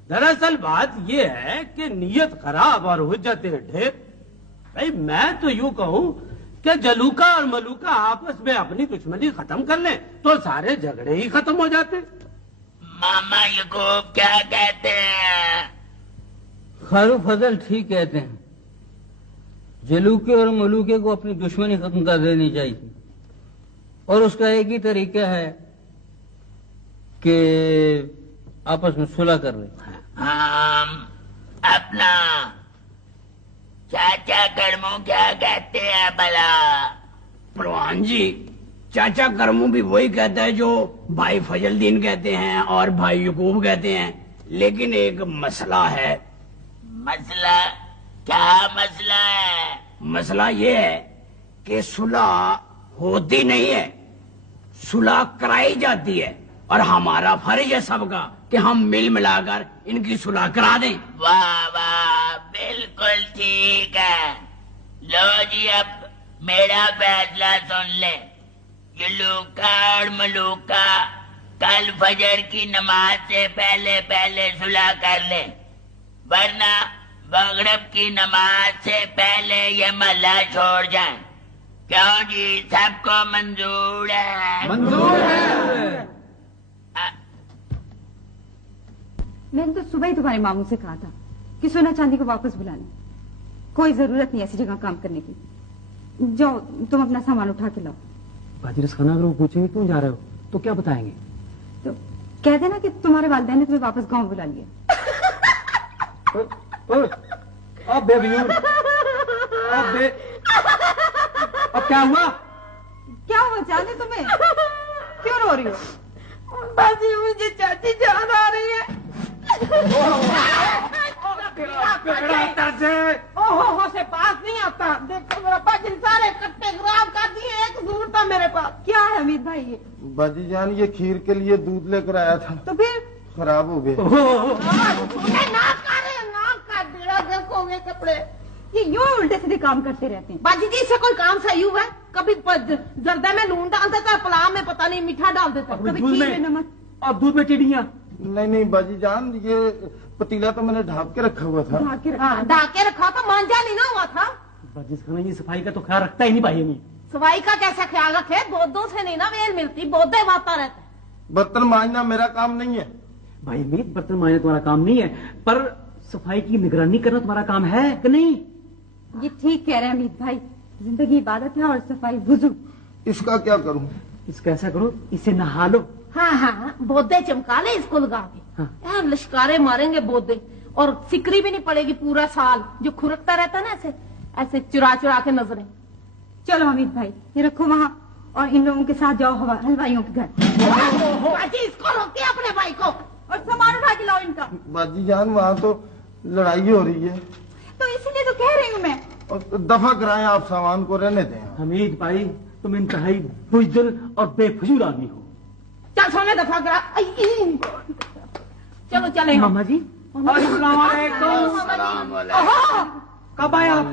दरअसल बात ये है कि नीयत खराब और हुज्जतें ढेर। भाई मैं तो यूं कहूं कि जलूका और मलूका आपस में अपनी दुश्मनी खत्म कर लें तो सारे झगड़े ही खत्म हो जाते। मामा यकूब क्या कहते हैं? खालू फजल ठीक कहते हैं, जलूके और मलूके को अपनी दुश्मनी खत्म कर देनी चाहिए, और उसका एक ही तरीका है कि आपस में सुलह कर ले। अपना चाचा करमू क्या कहते हैं भला? परवान जी, चाचा करमू भी वही कहता है जो भाई फजलदीन कहते हैं और भाई यकूब कहते हैं, लेकिन एक मसला है। मसला? क्या मसला है? मसला ये है कि सुलह होती नहीं है, सुलह कराई जाती है, और हमारा फर्ज है सबका कि हम मिल मिलाकर इनकी सुलह करा दें। वाह वाह, बिल्कुल ठीक है। लो जी, अब मेरा फैसला सुन ले। जलूका और मलूका कल फजर की नमाज से पहले पहले सुलह कर ले, वरना मगरिब की नमाज से पहले ये महल्ला छोड़ जाएं। क्यों जी, सबको मंजूर है? मंजूर है। मैंने तो सुबह ही तुम्हारे मामू से कहा था कि सोना चांदी को वापस बुला लें। कोई जरूरत नहीं ऐसी जगह काम करने की। जाओ तुम अपना सामान उठा के लाओ। बाजी रसखाना अगर वो पूछेंगे क्यों जा रहे हो तो क्या बताएंगे? तो कह देना कि तुम्हारे वालिदैन ने तुम्हें वापस गांव बुला लिया। अब बेबीयूर, अब क्या हुआ? क्या हुआ जाने तुम्हें? क्यों रो रही हो? बाजी मुझे चाची याद आ रही है। ओहो से पास नहीं आता। देखो मेरा बाजी सारे कट्टे खराब कर दिए, एक दूर था मेरे पास। क्या है अमित भाई ये? बाजी जान, ये खीर के लिए दूध लेकर आया था, तो फिर खराब हो गए। देखोगे कपड़े ये यूं उल्टे सीधे काम करते रहते हैं। बाजी जी से कोई काम सही हुआ है? कभी जर्दा में लून डाल देता, पुलाव में पता नहीं मीठा डाल देता, कभी खीर में नमक और दूध में टिड्डियां। नहीं बाजी जान, ये पतीला तो मैंने ढाप के रखा हुआ था। ढाके रखा था, मांझा नहीं ना हुआ था। बाजी खाना ये सफाई का तो ख्याल रखता ही नहीं भाई। नहीं सफाई का कैसा ख्याल रखे? बोधों से नहीं ना मेल मिलती, बोधे बाता रहता है। बर्तन मांजना मेरा काम नहीं है भाई। अमित, बर्तन मांजना तुम्हारा काम नहीं है, पर सफाई की निगरानी करना तुम्हारा काम है कि नहीं? ये ठीक कह रहे हैं अमित भाई, जिंदगी इबादत है और सफाई वुजू। इसका क्या करूं? इसका ऐसा करो, इसे नहा लो, हाँ हाँ, बोदे चमका ले इसको लगा के। यार लश्कारे मारेंगे बोदे, और फिक्री भी नहीं पड़ेगी पूरा साल। जो खुरकता रहता है ना ऐसे ऐसे चुरा चुरा के नजरें। चलो हमीद भाई, ये रखो वहाँ और इन लोगों के साथ जाओ हलवाइयों के घर। बाजी इसको रोके अपने भाई को, और सामान उठा के लाओ इनका। बाजी जान वहाँ तो लड़ाई हो रही है, तो इसीलिए तो कह रही हूँ मैं। और दफा कराएं, आप सामान को रहने दें। हमीद भाई तुम इंतहाई बुज़दिल और बेफजूल आदमी हो। चल सोने दफा करा। चलो चले मामा जी। कब आया आप?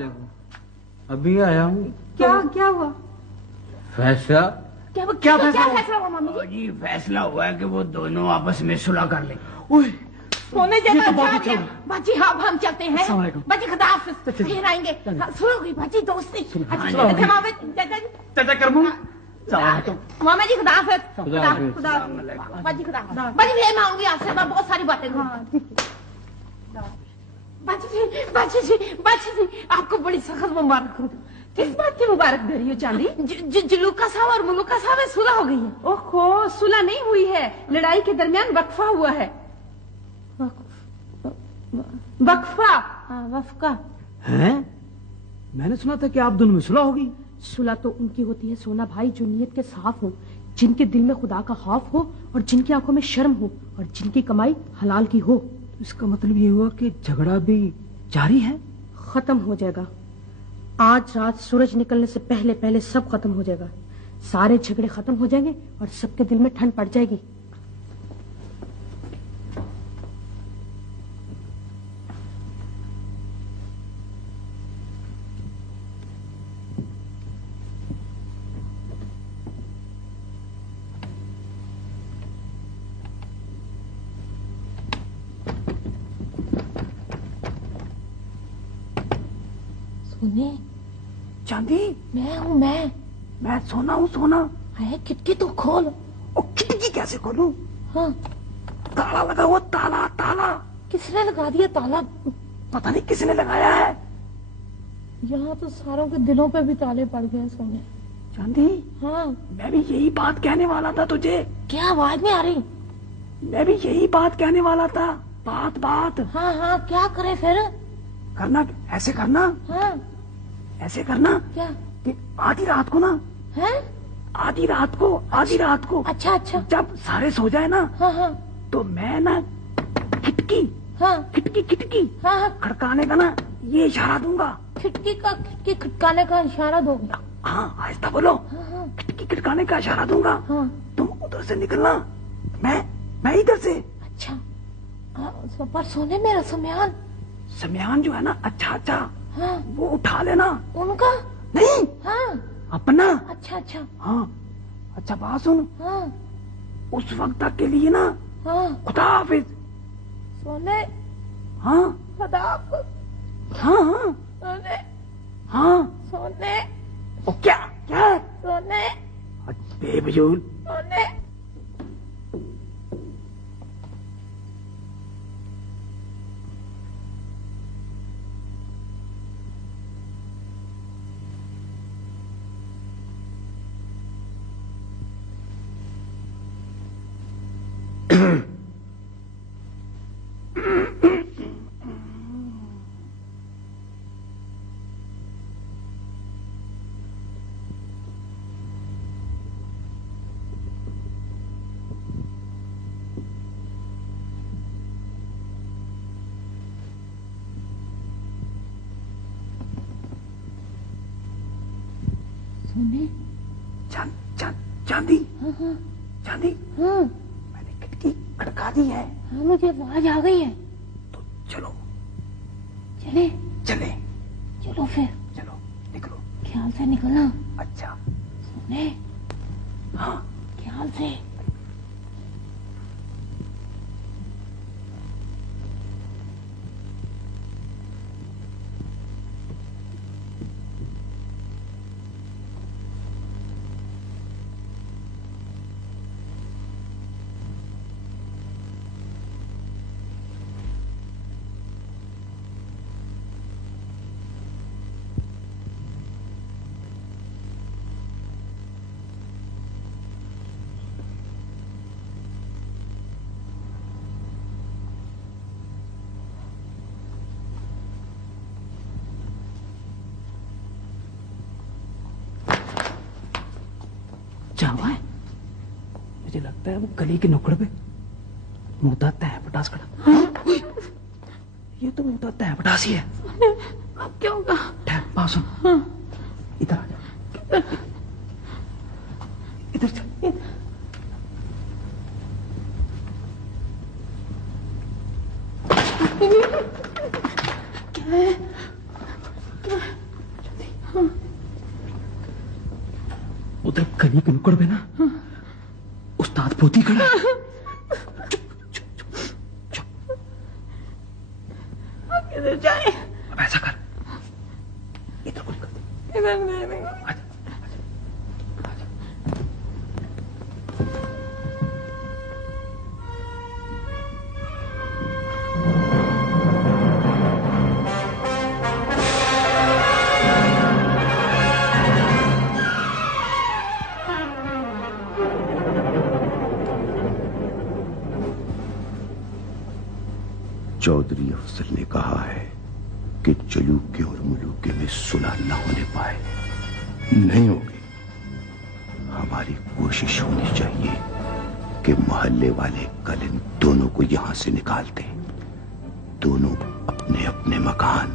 अभी आया हूँ। क्या हुआ? फैसला क्या फैसला हुआ मामी जी? जी फैसला हुआ है कि वो दोनों आपस में सुलह कर ले। सोने जगह तो बाजी। हाँ हम चलते हैं बाजी, खुदा हाफिज, फिर आएंगे। सुनो गई बाजी दोस्ती। चाचा कर दूंगा। मामा जी खुदा हाफिज। खुदा बाजी, खुदा बाजी। मैं मांगूंगी आपसे बहुत सारी बातें। बाजी जी आपको बड़ी सख्त मुबारक हो। किस बात की मुबारक दे रही हो चांदी? जुलूका साहब और मुलूका साहब में सुलह हो गई है। ओहो, सुलह नहीं हुई है, लड़ाई के दरमियान वक्फा हुआ है। वक्फा? हाँ वक्फा हैं? मैंने सुना था कि आप दोनों में सुलह होगी। सुलह तो उनकी होती है सोना भाई जो नीयत के साफ हो, जिनके दिल में खुदा का खौफ हो और जिनकी आंखों में शर्म हो और जिनकी कमाई हलाल की हो। तो इसका मतलब ये हुआ कि झगड़ा भी जारी है? खत्म हो जाएगा आज रात, सूरज निकलने से पहले पहले सब खत्म हो जाएगा। सारे झगड़े खत्म हो जाएंगे और सबके दिल में ठंड पड़ जाएगी। सोने चांदी, मैं हूँ मैं सोना हूँ सोना। है खिड़की तो खोल। और खिड़की कैसे खोलूं? हाँ ताला लगा हुआ, ताला। किसने लगा दिया ताला? पता नहीं किसने लगाया है। यहाँ तो सारों के दिलों पे भी ताले पड़ गए सोने। चांदी, हाँ मैं भी यही बात कहने वाला था तुझे। क्या आवाज नहीं आ रही? मैं भी यही बात कहने वाला था। बात। हाँ क्या करे फिर? करना ऐसे करना। हाँ ऐसे करना क्या? कि आधी रात को ना है? आधी रात को अच्छा जब सारे सो जाए ना, हाँ तो मैं ना खिड़की हाँ खड़काने का ना ये इशारा दूंगा। खिड़की खटकाने का इशारा दोगे? हाँ आहिस्ता बोलो। हाँ खिड़की खड़काने का इशारा दूंगा। हाँ तुम उधर से निकलना, मैं इधर से। अच्छा पर सोने मेरा सम्यान जो है ना, अच्छा हाँ वो उठा लेना। उनका नहीं, हाँ अपना। अच्छा हाँ अच्छा बात सुन। हाँ उस वक्त तक के लिए ना हाँ खुदा हाफिज। सोने हाँ खुदा हाफिज। हाँ सोने सोने ओ क्या सोने बेबजूल। सोने चांदी, चांदी मैंने खिड़की खड़का दी है। हाँ मुझे आवाज आ गई है। तो चलो चले चलो फिर चलो निकलो। ख्याल से निकलना। अच्छा सुने? हाँ ख्याल से। बच्चा हुआ है, मुझे लगता है वो गली के नुक्कड़ पे मुद्दा है पटास खड़ा। ये तो मुद्दा है पटास ही है। अब क्या होगा? ठहर, पास इधर आ जा, इधर चल। क्या है? उधर गली के नुक्कड़ पे ना उस्ताद पोती खड़ा है। किधर जाए? अब ऐसा कर, इधर को निकल। इधर नहीं। चौधरी अफजल ने कहा है कि जलूके और मलूके में सुलह न होने पाए। नहीं होगी। हमारी कोशिश होनी चाहिए कि मोहल्ले वाले कल इन दोनों को यहां से निकाल दें। दोनों अपने अपने मकान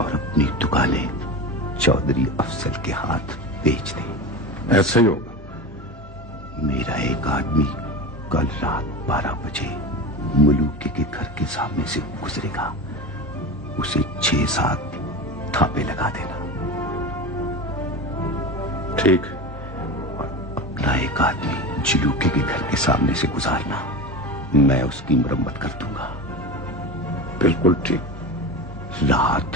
और अपनी दुकानें चौधरी अफजल के हाथ बेच दें। ऐसा ही होगा। मेरा एक आदमी कल रात 12 बजे मलूके के घर के सामने से गुजरेगा। उसे 6-7 थापे लगा देना। ठीक। और अपना एक आदमी जलूके के घर के सामने से गुजारना। मैं उसकी मरम्मत कर दूंगा। बिल्कुल ठीक। रात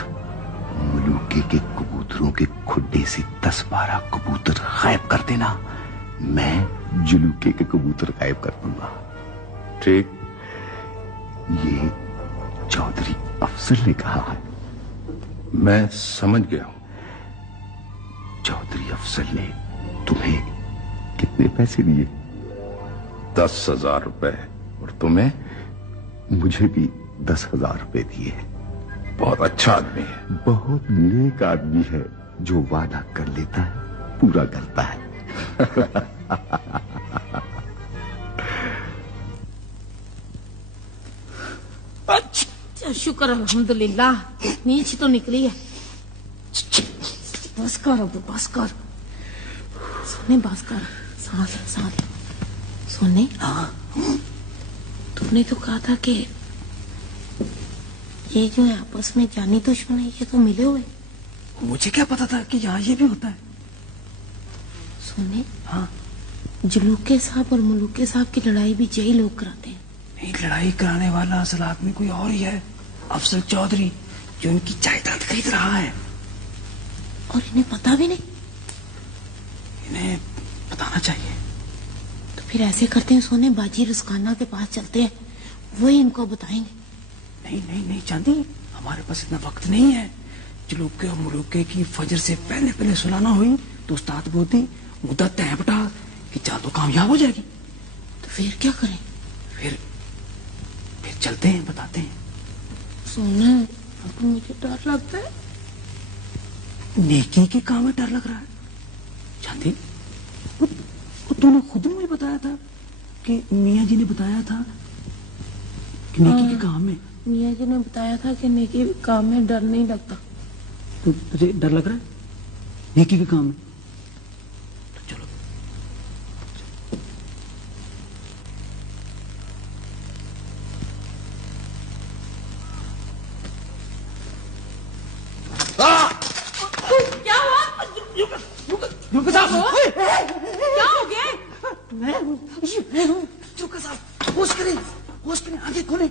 मलूके के कबूतरों के खुड्डे से 10-12 कबूतर गायब कर देना। मैं जलूके के कबूतर गायब कर दूंगा। ठीक। ये चौधरी अफजल ने कहा है। मैं समझ गया हूं। चौधरी अफजल ने तुम्हें कितने पैसे दिए? 10,000 रुपए। और तुम्हें? मुझे भी 10,000 रुपए दिए। बहुत अच्छा आदमी है। बहुत नेक आदमी है। जो वादा कर लेता है पूरा करता है। अच्छा, शुक्र अल्हम्दुलिल्लाह, नींद तो निकली है। बस कर अब, बस कर। सोने बस कर, सांस। सोने, हाँ, तुमने तो कहा था कि ये जो है आपस में जानी दुश्मन है, ये तो मिले हुए। मुझे क्या पता था कि यहाँ ये भी होता है। सोने, हाँ, जलूके साहब और मलूके साहब की लड़ाई भी यही लोग कराते हैं। नहीं, लड़ाई कराने वाला असल आदमी कोई और ही है। अफजल चौधरी, जो इनकी जायदाद खरीद रहा है। और इन्हें पता भी नहीं? इन्हें बताना चाहिए। तो फिर ऐसे करते हैं सोने, बाजी रुस्काना के पास चलते हैं, वही इनको बताएंगे। नहीं चांदी, हमारे पास इतना वक्त नहीं है। जलूके और मलूके की फजर से पहले सुलाना हुई तो उस्ताद बोती मुद्दा तय बटा कि जादू कामयाब हो जाएगी। तो फिर क्या करें? फिर चलते हैं, बताते हैं। सोने, अब मुझे डर लगता है। नेकी के काम में डर लग रहा है? चांदी, वो तूने खुद मुझे बताया था कि मियाँ जी ने बताया था कि नेकी के काम में। मियाँ जी ने बताया था कि नेकी के काम में डर नहीं लगता। तुझे डर लग रहा है नेकी के काम में? तो चलो। क्या हुआ? क्या हो गया? मैं हूँ चुका साहब। होश करें, आगे खोले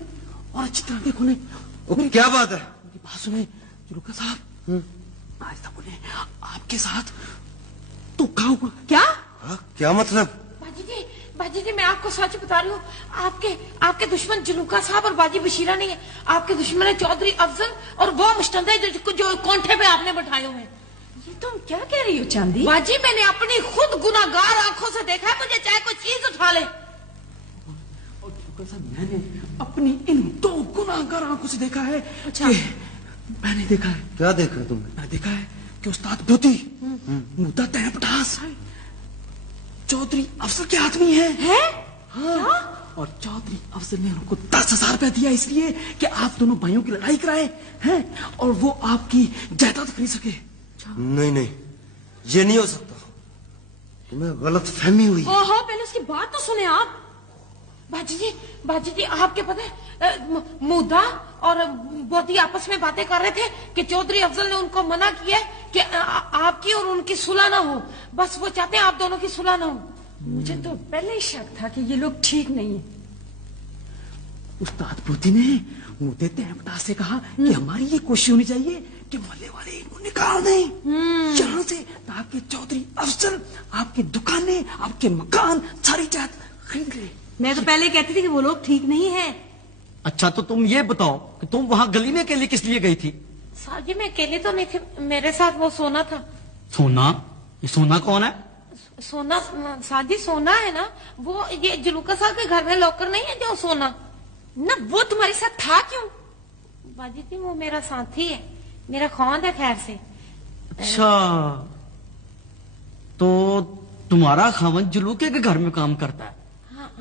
और अच्छी तरह आगे खोले। क्या बात है? बात सुने जुलूका साहब, आज तक उन्हें आपके साथ धोखा हुआ। क्या? क्या मतलब? बाजी जी, मैं आपको सच बता रही हूँ। आपके दुश्मन जलूका साहब और बाजी बशीरा नहीं है। आपके दुश्मन है चौधरी अफजल और वो मुश्तंदे जो कोंठे पे आपने बैठाए हुए हैं। ये तुम क्या कह रही हो चांदी? बाजी, मैंने अपनी खुद गुनाहगार आंखों से देखा है। मुझे चाहे कोई चीज उठा ले। और जुलूका साहब, मैंने अपनी इन 2 गुनाहगार आंखों से देखा है। अच्छा, मैंने देखा है। क्या देखा तुमने? मैंने देखा है कि उस्ताद बोती मुद्दा तय पटास चौधरी अफजल के आदमी है? हाँ। और चौधरी अफजल ने उनको 10,000 रुपया दिया इसलिए कि आप दोनों भाइयों की लड़ाई कराए हैं और वो आपकी जायदाद खरीद सके। नहीं नहीं, ये नहीं हो सकता, तुम्हें गलत फहमी हुई। ओहो, पहले उसकी बात तो सुने आप। बाजी जी आपके पता है मुद्दा और बोधी आपस में बातें कर रहे थे कि चौधरी अफजल ने उनको मना किया कि आपकी और उनकी सुलह ना हो। बस वो चाहते हैं आप दोनों की सुलह ना हो। मुझे तो पहले ही शक था कि ये लोग ठीक नहीं है। उस्ताद बोधी ने मुद्दे तहमता से कहा कि हमारी ये कोशिश होनी चाहिए कि मोहल्ले वाले इनको निकाल दें यहाँ से, ताकि चौधरी अफजल आपकी दुकानें, आपके मकान, सारी जायदाद खरीद ले। मैं तो पहले कहती थी कि वो लोग ठीक नहीं है। अच्छा, तो तुम ये बताओ कि तुम वहाँ गली में अकेले किस लिए गई थी? साहब जी मैं अकेली तो नहीं थी, मेरे साथ वो सोना था। सोना? ये सोना कौन है? सोना साजी सोना है ना, वो ये जुलूका साहब के घर में लॉकर नहीं है जो सोना ना, वो तुम्हारे साथ था क्यों? बाजी जी वो मेरा साथी है, मेरा खौंद है खैर से। अच्छा, तो तुम्हारा खावन जुलूके के घर में काम करता है?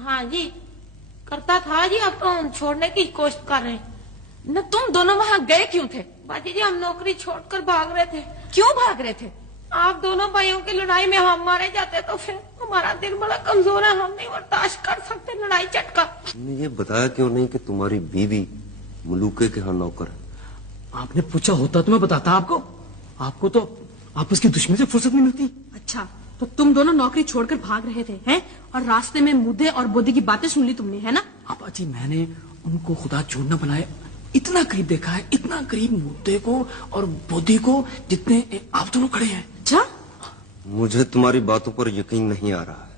हाँ जी करता था जी, अब तो हम छोड़ने की कोशिश कर रहे हैं ना। तुम दोनों वहाँ गए क्यों थे? बाजी जी हम नौकरी छोड़कर भाग रहे थे। क्यों भाग रहे थे? आप दोनों भाइयों की लड़ाई में हम मारे जाते तो फिर हमारा दिल बड़ा कमजोर है, हम नहीं बर्दाश्त कर सकते लड़ाई झटका। तुमने ये बताया क्यों नहीं कि तुम्हारी बीवी मलूके के यहाँ नौकर है? आपने पूछा होता तो मैं बताता आपको। आपको तो आपस की दुश्मनी से फुर्सत नहीं मिलती। अच्छा, तो तुम दोनों नौकरी छोड़कर भाग रहे थे हैं? और रास्ते में मुद्दे और बोधी की बातें सुन ली तुमने, है ना? आपा जी मैंने उनको खुदा चूर न बनाए इतना करीब देखा है, इतना करीब मुद्दे को और बोधी को जितने आप दोनों खड़े हैं। अच्छा, मुझे तुम्हारी बातों पर यकीन नहीं आ रहा है।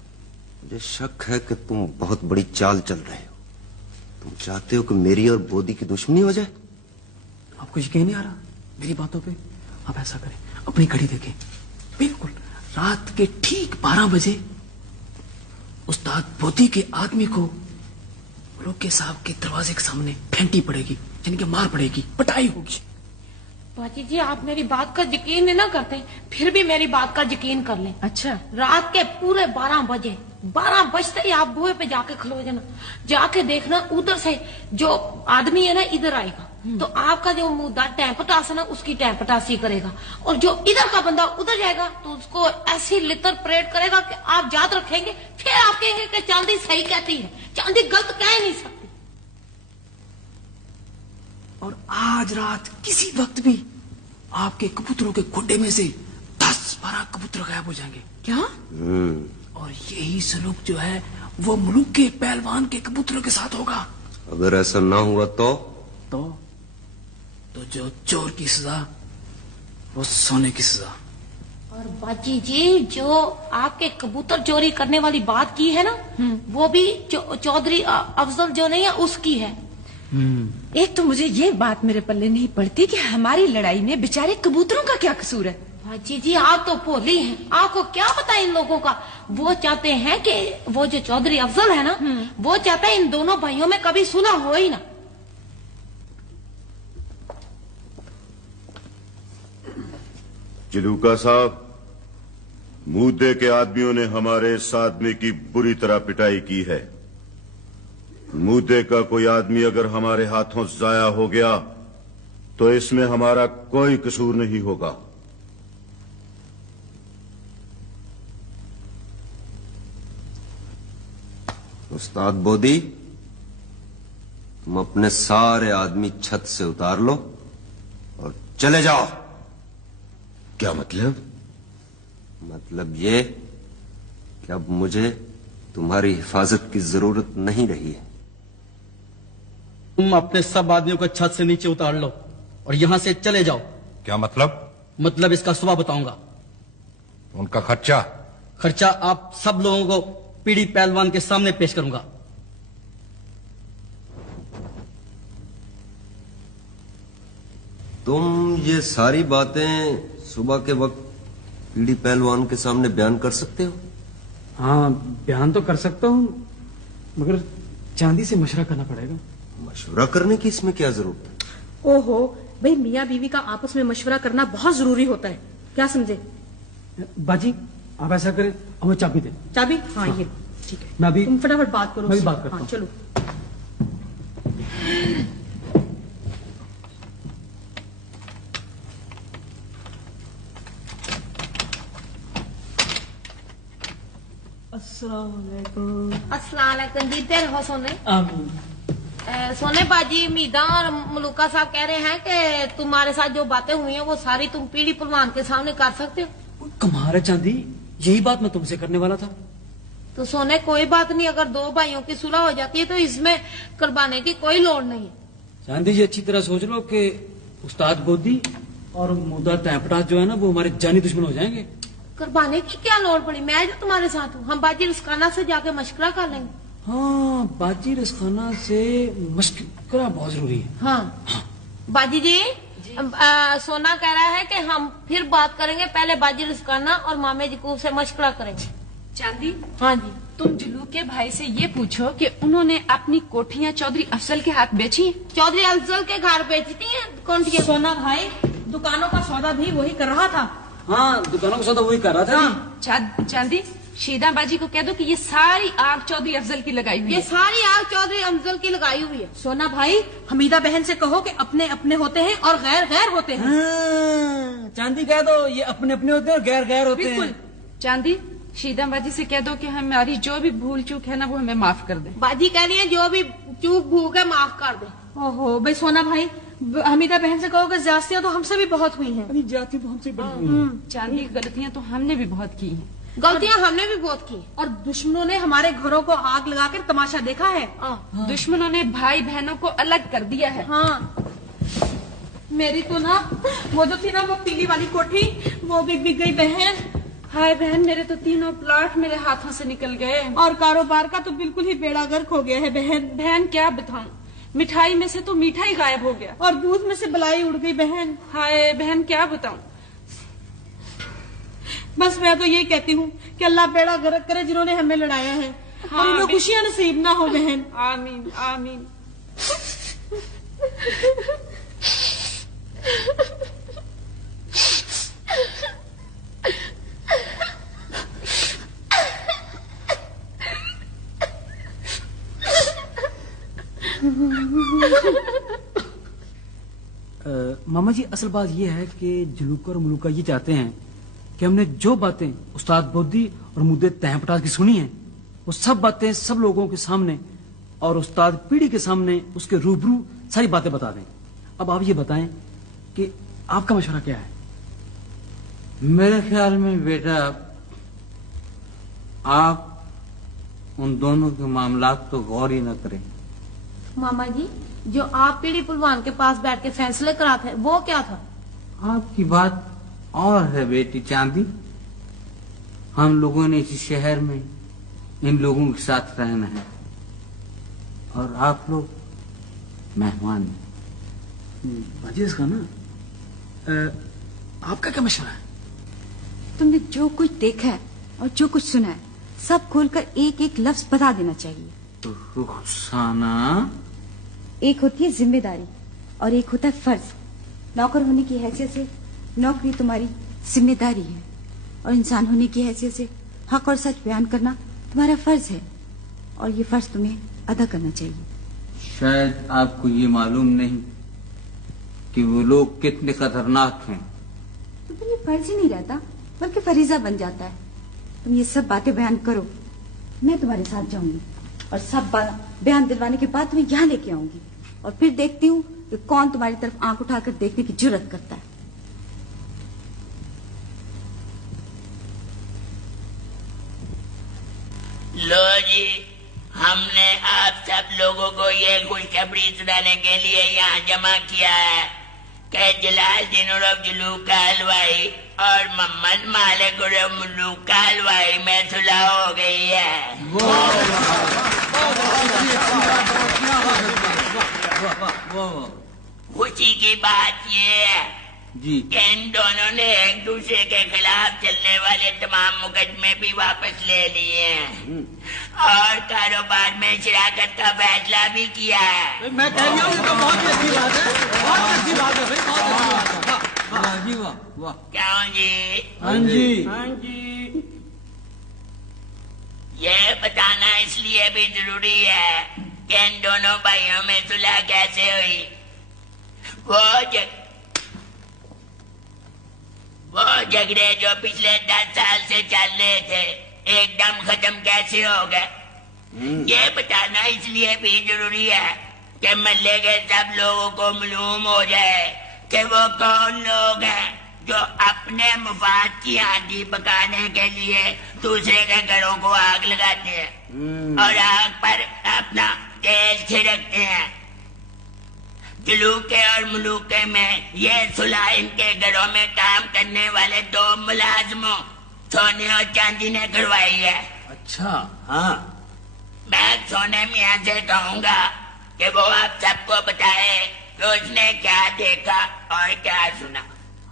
मुझे शक है कि तुम बहुत बड़ी चाल चल रहे हो। तुम चाहते हो कि मेरी और बोधी की दुश्मनी हो जाए? आपको यकीन नहीं आ रहा मेरी बातों पे? आप ऐसा करें, अपनी घड़ी देखें, बिल्कुल रात के ठीक 12 बजे उस्ताद बोधी के आदमी को मलूके साहब के दरवाजे के सामने फेंटी पड़ेगी, यानी कि मार पड़ेगी, पटाई होगी। बाजी जी आप मेरी बात का यकीन नहीं ना करते, फिर भी मेरी बात का यकीन कर लें। अच्छा, रात के पूरे 12 बजे, 12 बजते ही आप बुए पे जाके खलो जाना, जाके देखना उधर से जो आदमी है ना इधर आएगा, तो आपका जो मुद्दा टैंपटास है ना उसकी टैंपटासी करेगा, और जो इधर का बंदा उधर जाएगा तो उसको ऐसी लितर परेड करेगा कि आप याद रखेंगे, फिर आप कहेंगे कि चांदी सही कहती है, चांदी गलत कह नहीं सकती। और आज रात किसी वक्त भी आपके कबूतरों के खुड्डे में से 10-12 कबूतर गायब हो जाएंगे। क्या? और यही सलूक जो है वो मुल्क के पहलवान के कबूतरों के साथ होगा। अगर ऐसा ना हुआ तो जो चोर की सजा वो सोने की सजा। और बाजी जी जो आपके कबूतर चोरी करने वाली बात की है ना, वो भी चौधरी अफजल जो नहीं है उसकी है। एक तो मुझे ये बात मेरे पल्ले नहीं पड़ती कि हमारी लड़ाई में बेचारे कबूतरों का क्या कसूर है। बाजी जी आप तो भोली हैं, आपको क्या पता इन लोगों का। वो चाहते हैं कि वो जो चौधरी अफजल है ना, वो चाहता है इन दोनों भाइयों में कभी सुलह हो ही ना। जलूका साहब, मुद्दे के आदमियों ने हमारे इस आदमी की बुरी तरह पिटाई की है। मुद्दे का कोई आदमी अगर हमारे हाथों जाया हो गया तो इसमें हमारा कोई कसूर नहीं होगा। उस्ताद बोधी, तुम अपने सारे आदमी छत से उतार लो और चले जाओ। क्या मतलब? मतलब ये कि अब मुझे तुम्हारी हिफाजत की जरूरत नहीं रही है। तुम अपने सब आदमियों को छत से नीचे उतार लो और यहां से चले जाओ। क्या मतलब? मतलब इसका सुबह बताऊंगा। उनका खर्चा? खर्चा आप सब लोगों को पीढ़ी पहलवान के सामने पेश करूंगा। तुम ये सारी बातें सुबह के वक्त पीढ़ी पहलवान के सामने बयान कर सकते हो? हाँ, बयान तो कर सकता हूँ, मगर चांदी से मशवरा करना पड़ेगा। मशवरा करने की इसमें क्या जरूरत है? ओहो भाई, मियाँ बीवी का आपस में मशवरा करना बहुत जरूरी होता है, क्या समझे? बाजी, आप ऐसा करें, हमें चाबी दे। चाबी? हाँ ये ठीक है। मैं अभी तुम फटाफट बात करो। मैं भी बात करता हाँ हूँ। चलो। अस्सलाम वालेकुम जी। देर हो सोने। सोने बाजी, मीदा और मलूका साहब कह रहे हैं कि तुम्हारे साथ जो बातें हुई हैं वो सारी तुम पीढ़ी पलवान के सामने कर सकते हो। कमाल है चांदी, यही बात मैं तुमसे करने वाला था। तो सोने कोई बात नहीं, अगर दो भाइयों की सुलह हो जाती है तो इसमें करवाने की कोई लोड़ नहीं है। चांदी जी अच्छी तरह सोच लो कि उस्ताद बोदी और मुद्दा टैंपटास जो है ना वो हमारे जानी दुश्मन हो जाएंगे। करवाने की क्या लोड़ पड़ी, मैं जो तुम्हारे साथ हूँ। हम बाजी रिस्काना से जाके मशवरा कर लेंगे। हाँ, बाजी रिस्काना से मशवरा बहुत जरूरी है। हाँ बाजी जी, सोना कह रहा है कि हम फिर बात करेंगे, पहले बाजी रिस्काना और मामे जकूब से मशवरा करेंगे। चांदी, हाँ जी। तुम जुलू के भाई से ये पूछो कि उन्होंने अपनी कोठियाँ चौधरी अफजल के हाथ बेची? चौधरी अफजल के घर बेचती है कौन सी? सोना भाई दुकानों का सौदा भी वही कर रहा था। हाँ, दुकानों का सौदा वही कर रहा था। चांदी, शीदा बाजी को कह दो कि ये सारी आग चौधरी अफजल की लगाई हुई है। ये सारी आग चौधरी अफजल की लगाई हुई है। सोना भाई, हमीदा बहन से कहो कि अपने अपने होते हैं और गैर गैर होते हैं। हाँ, चांदी कह दो ये अपने अपने होते हैं और गैर गैर होते हैं। चांदी, शीदा बाजी से कह दो कि हमारी जो भी भूल चूक है ना वो हमें माफ कर दे। बाजी कह रही है जो भी चूक भूक है माफ कर दे। ओहो भाई सोना भाई, हमीदा बहन से कहो कि ज्यादतियां तो हमसे भी बहुत हुई हैं। ज्यादती तो हमसे बड़ी हुई हैं। चांदी, गलतियां तो हमने भी बहुत की हैं। गलतियां हमने भी बहुत की और दुश्मनों ने हमारे घरों को आग लगाकर तमाशा देखा है। दुश्मनों ने भाई बहनों को अलग कर दिया है। हाँ, मेरी तो ना वो जो थी ना वो पीली वाली कोठी वो भी बिक गई बहन। हाय बहन, मेरे तो तीनों प्लाट मेरे हाथों से निकल गए और कारोबार का तो बिल्कुल ही बेड़ा गर्क हो गया है बहन। बहन क्या बताऊं, मिठाई में से तो मीठा ही गायब हो गया और दूध में से बलाई उड़ गई बहन। हाय बहन क्या बताऊं। बस मैं तो यही कहती हूँ कि अल्लाह बेड़ा गर्क करे जिन्होंने हमें लड़ाया है। हाँ, और उन्हें खुशियां नसीब ना हो बहन। आमीन आमीन। मामा जी, असल बात यह है कि जुलूका और मुलूका ये चाहते हैं कि हमने जो बातें उस्ताद बोदी और मुद्दे तहपटास की सुनी हैं वो सब बातें सब लोगों के सामने और उस्ताद पीढ़ी के सामने उसके रूबरू सारी बातें बता दें। अब आप ये बताएं कि आपका मशवरा क्या है? मेरे ख्याल में बेटा आप उन दोनों के मामलात तो गौर ही न करें। मामा जी, जो आप पीढ़ी पुलवान के पास बैठ के फैसले कराते वो क्या था? आपकी बात और है बेटी चांदी। हम लोगों ने इस शहर में इन लोगों के साथ रहना है और आप लोग मेहमान हैं। बाजी खाना, आपका क्या मशवरा है? तुमने जो कुछ देखा है और जो कुछ सुना है सब खोलकर एक एक लफ्ज बता देना चाहिए। रुखसाना, एक होती है जिम्मेदारी और एक होता है फर्ज। नौकर होने की हैसियत से नौकरी तुम्हारी जिम्मेदारी है और इंसान होने की हैसियत से हक और सच बयान करना तुम्हारा फर्ज है और ये फर्ज तुम्हें अदा करना चाहिए। शायद आपको ये मालूम नहीं कि वो लोग कितने खतरनाक हैं। तो तुम ये फर्ज ही नहीं रहता बल्कि फरीजा बन जाता है। तुम ये सब बातें बयान करो, मैं तुम्हारे साथ जाऊंगी और सब बयान दिलवाने के बाद तुम्हें यहाँ लेके आऊंगी और फिर देखती हूँ कि कौन तुम्हारी तरफ आंख उठाकर देखने की जुर्रत करता है। लो जी, हमने आप सब लोगों को ये खुशखबरी सुनाने के लिए यहाँ जमा किया है कि जलालुद्दीन उर्फ जुलूका हलवाई और मोहम्मद मालिक उर्फ मुलूका हलवाई में सुलह हो गई है। खुशी की बात ये है जी कि इन दोनों ने एक दूसरे के खिलाफ चलने वाले तमाम मुकदमे भी वापस ले लिए हैं और कारोबार में शराकत का फैसला भी किया है। मैं कह रही हूँ ये तो बहुत ही अच्छी बात है, बहुत अच्छी बात है भाई, बहुत अच्छी बात है। वाह जी वाह वाह। क्यों जी? हाँ जी हाँ जी। ये बताना इसलिए भी जरूरी है कि इन दोनों भाइयों में सुलह कैसे हुई। वो झगड़े जो पिछले 10 साल से चल रहे थे एकदम खत्म कैसे हो गए। ये बताना इसलिए भी जरूरी है कि महल्ले के सब लोगों को मालूम हो जाए कि वो कौन लोग हैं जो अपने मुफाद की आंधी पकाने के लिए दूसरे के घरों को आग लगाते हैं और आग पर अपना तेल छिड़कते हैं। जलूके और मलूके में ये सुलह इनके घरों में काम करने वाले 2 मुलाजमों सोने और चांदी ने करवाई है। अच्छा हाँ। मैं सोने मियाँ से कहूँगा कि वो आप सबको बताए कि उसने क्या देखा और क्या सुना।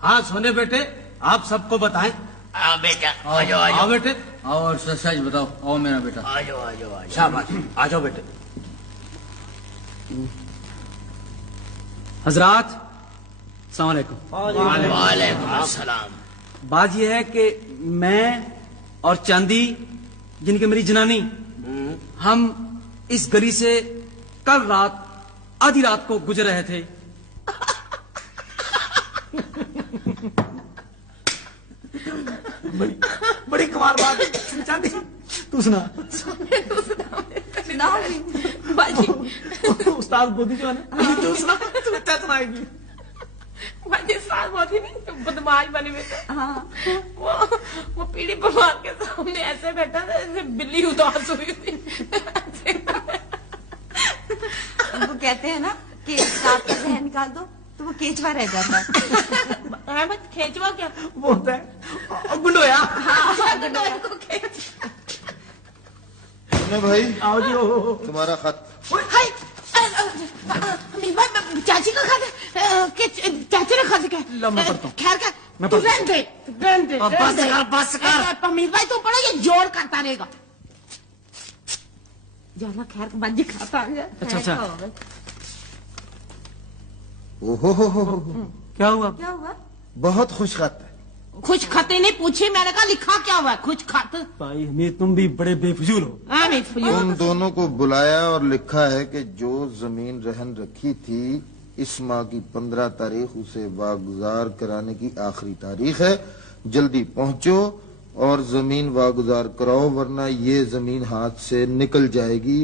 हाँ सोने बेटे, आप सबको बताएं। आओ बेटा, आ जाओ आओ बेटे। और सच बताओ। आओ मेरा बेटा। आ जाओ। शाबाश, आ जाओ बेटे। हजरात अस्सलाम वालेकुम। वालेकुम सलाम। बात यह है कि मैं और चांदी जिनकी मेरी जनानी, हम इस गली से कल रात आधी रात को गुजर रहे थे। बड़ी कमाल बात है। चांदी तू सुना। बाजी उस्ताद बोधी जो है ना, तू सुना, तू क्या सुनाएगी। बाजी साल मोदी नहीं बदमाश बने बेटा। हाँ वो पीढ़ी भगवान के सामने ऐसे बैठा था जैसे बिल्ली उदास हुई थी। वो कहते हैं ना कि सांप का जहर निकाल दो तो वो केचवा रह जाता है। अहमद खेचवा क्या वो होता है गुंडोया। हाँ, गुंडोया को खेच। भाई आओ जी। तुम्हारा खत। हाय चाची का खत चाची ने खत क्या। मैं पढ़ता हूँ। खैर का तू रहने दे। बस कर। अमीर भाई तू पढ़ो, ये जोड़ करता रहेगा। जाना खैर बाजी खाता आ गया। अच्छा। ओहो हो। क्या हुआ। क्या हुआ? बहुत खुश खत है। कुछ खते नहीं पूछे, मैंने कहा लिखा क्या हुआ। कुछ खत। भाई हमें तुम भी बड़े बेफजूल हो। उन दोनों को बुलाया और लिखा है कि जो जमीन रहन रखी थी इस माह की 15 तारीख उसे वागुजार कराने की आखिरी तारीख है। जल्दी पहुंचो और जमीन वागुजार कराओ, वरना ये जमीन हाथ से निकल जाएगी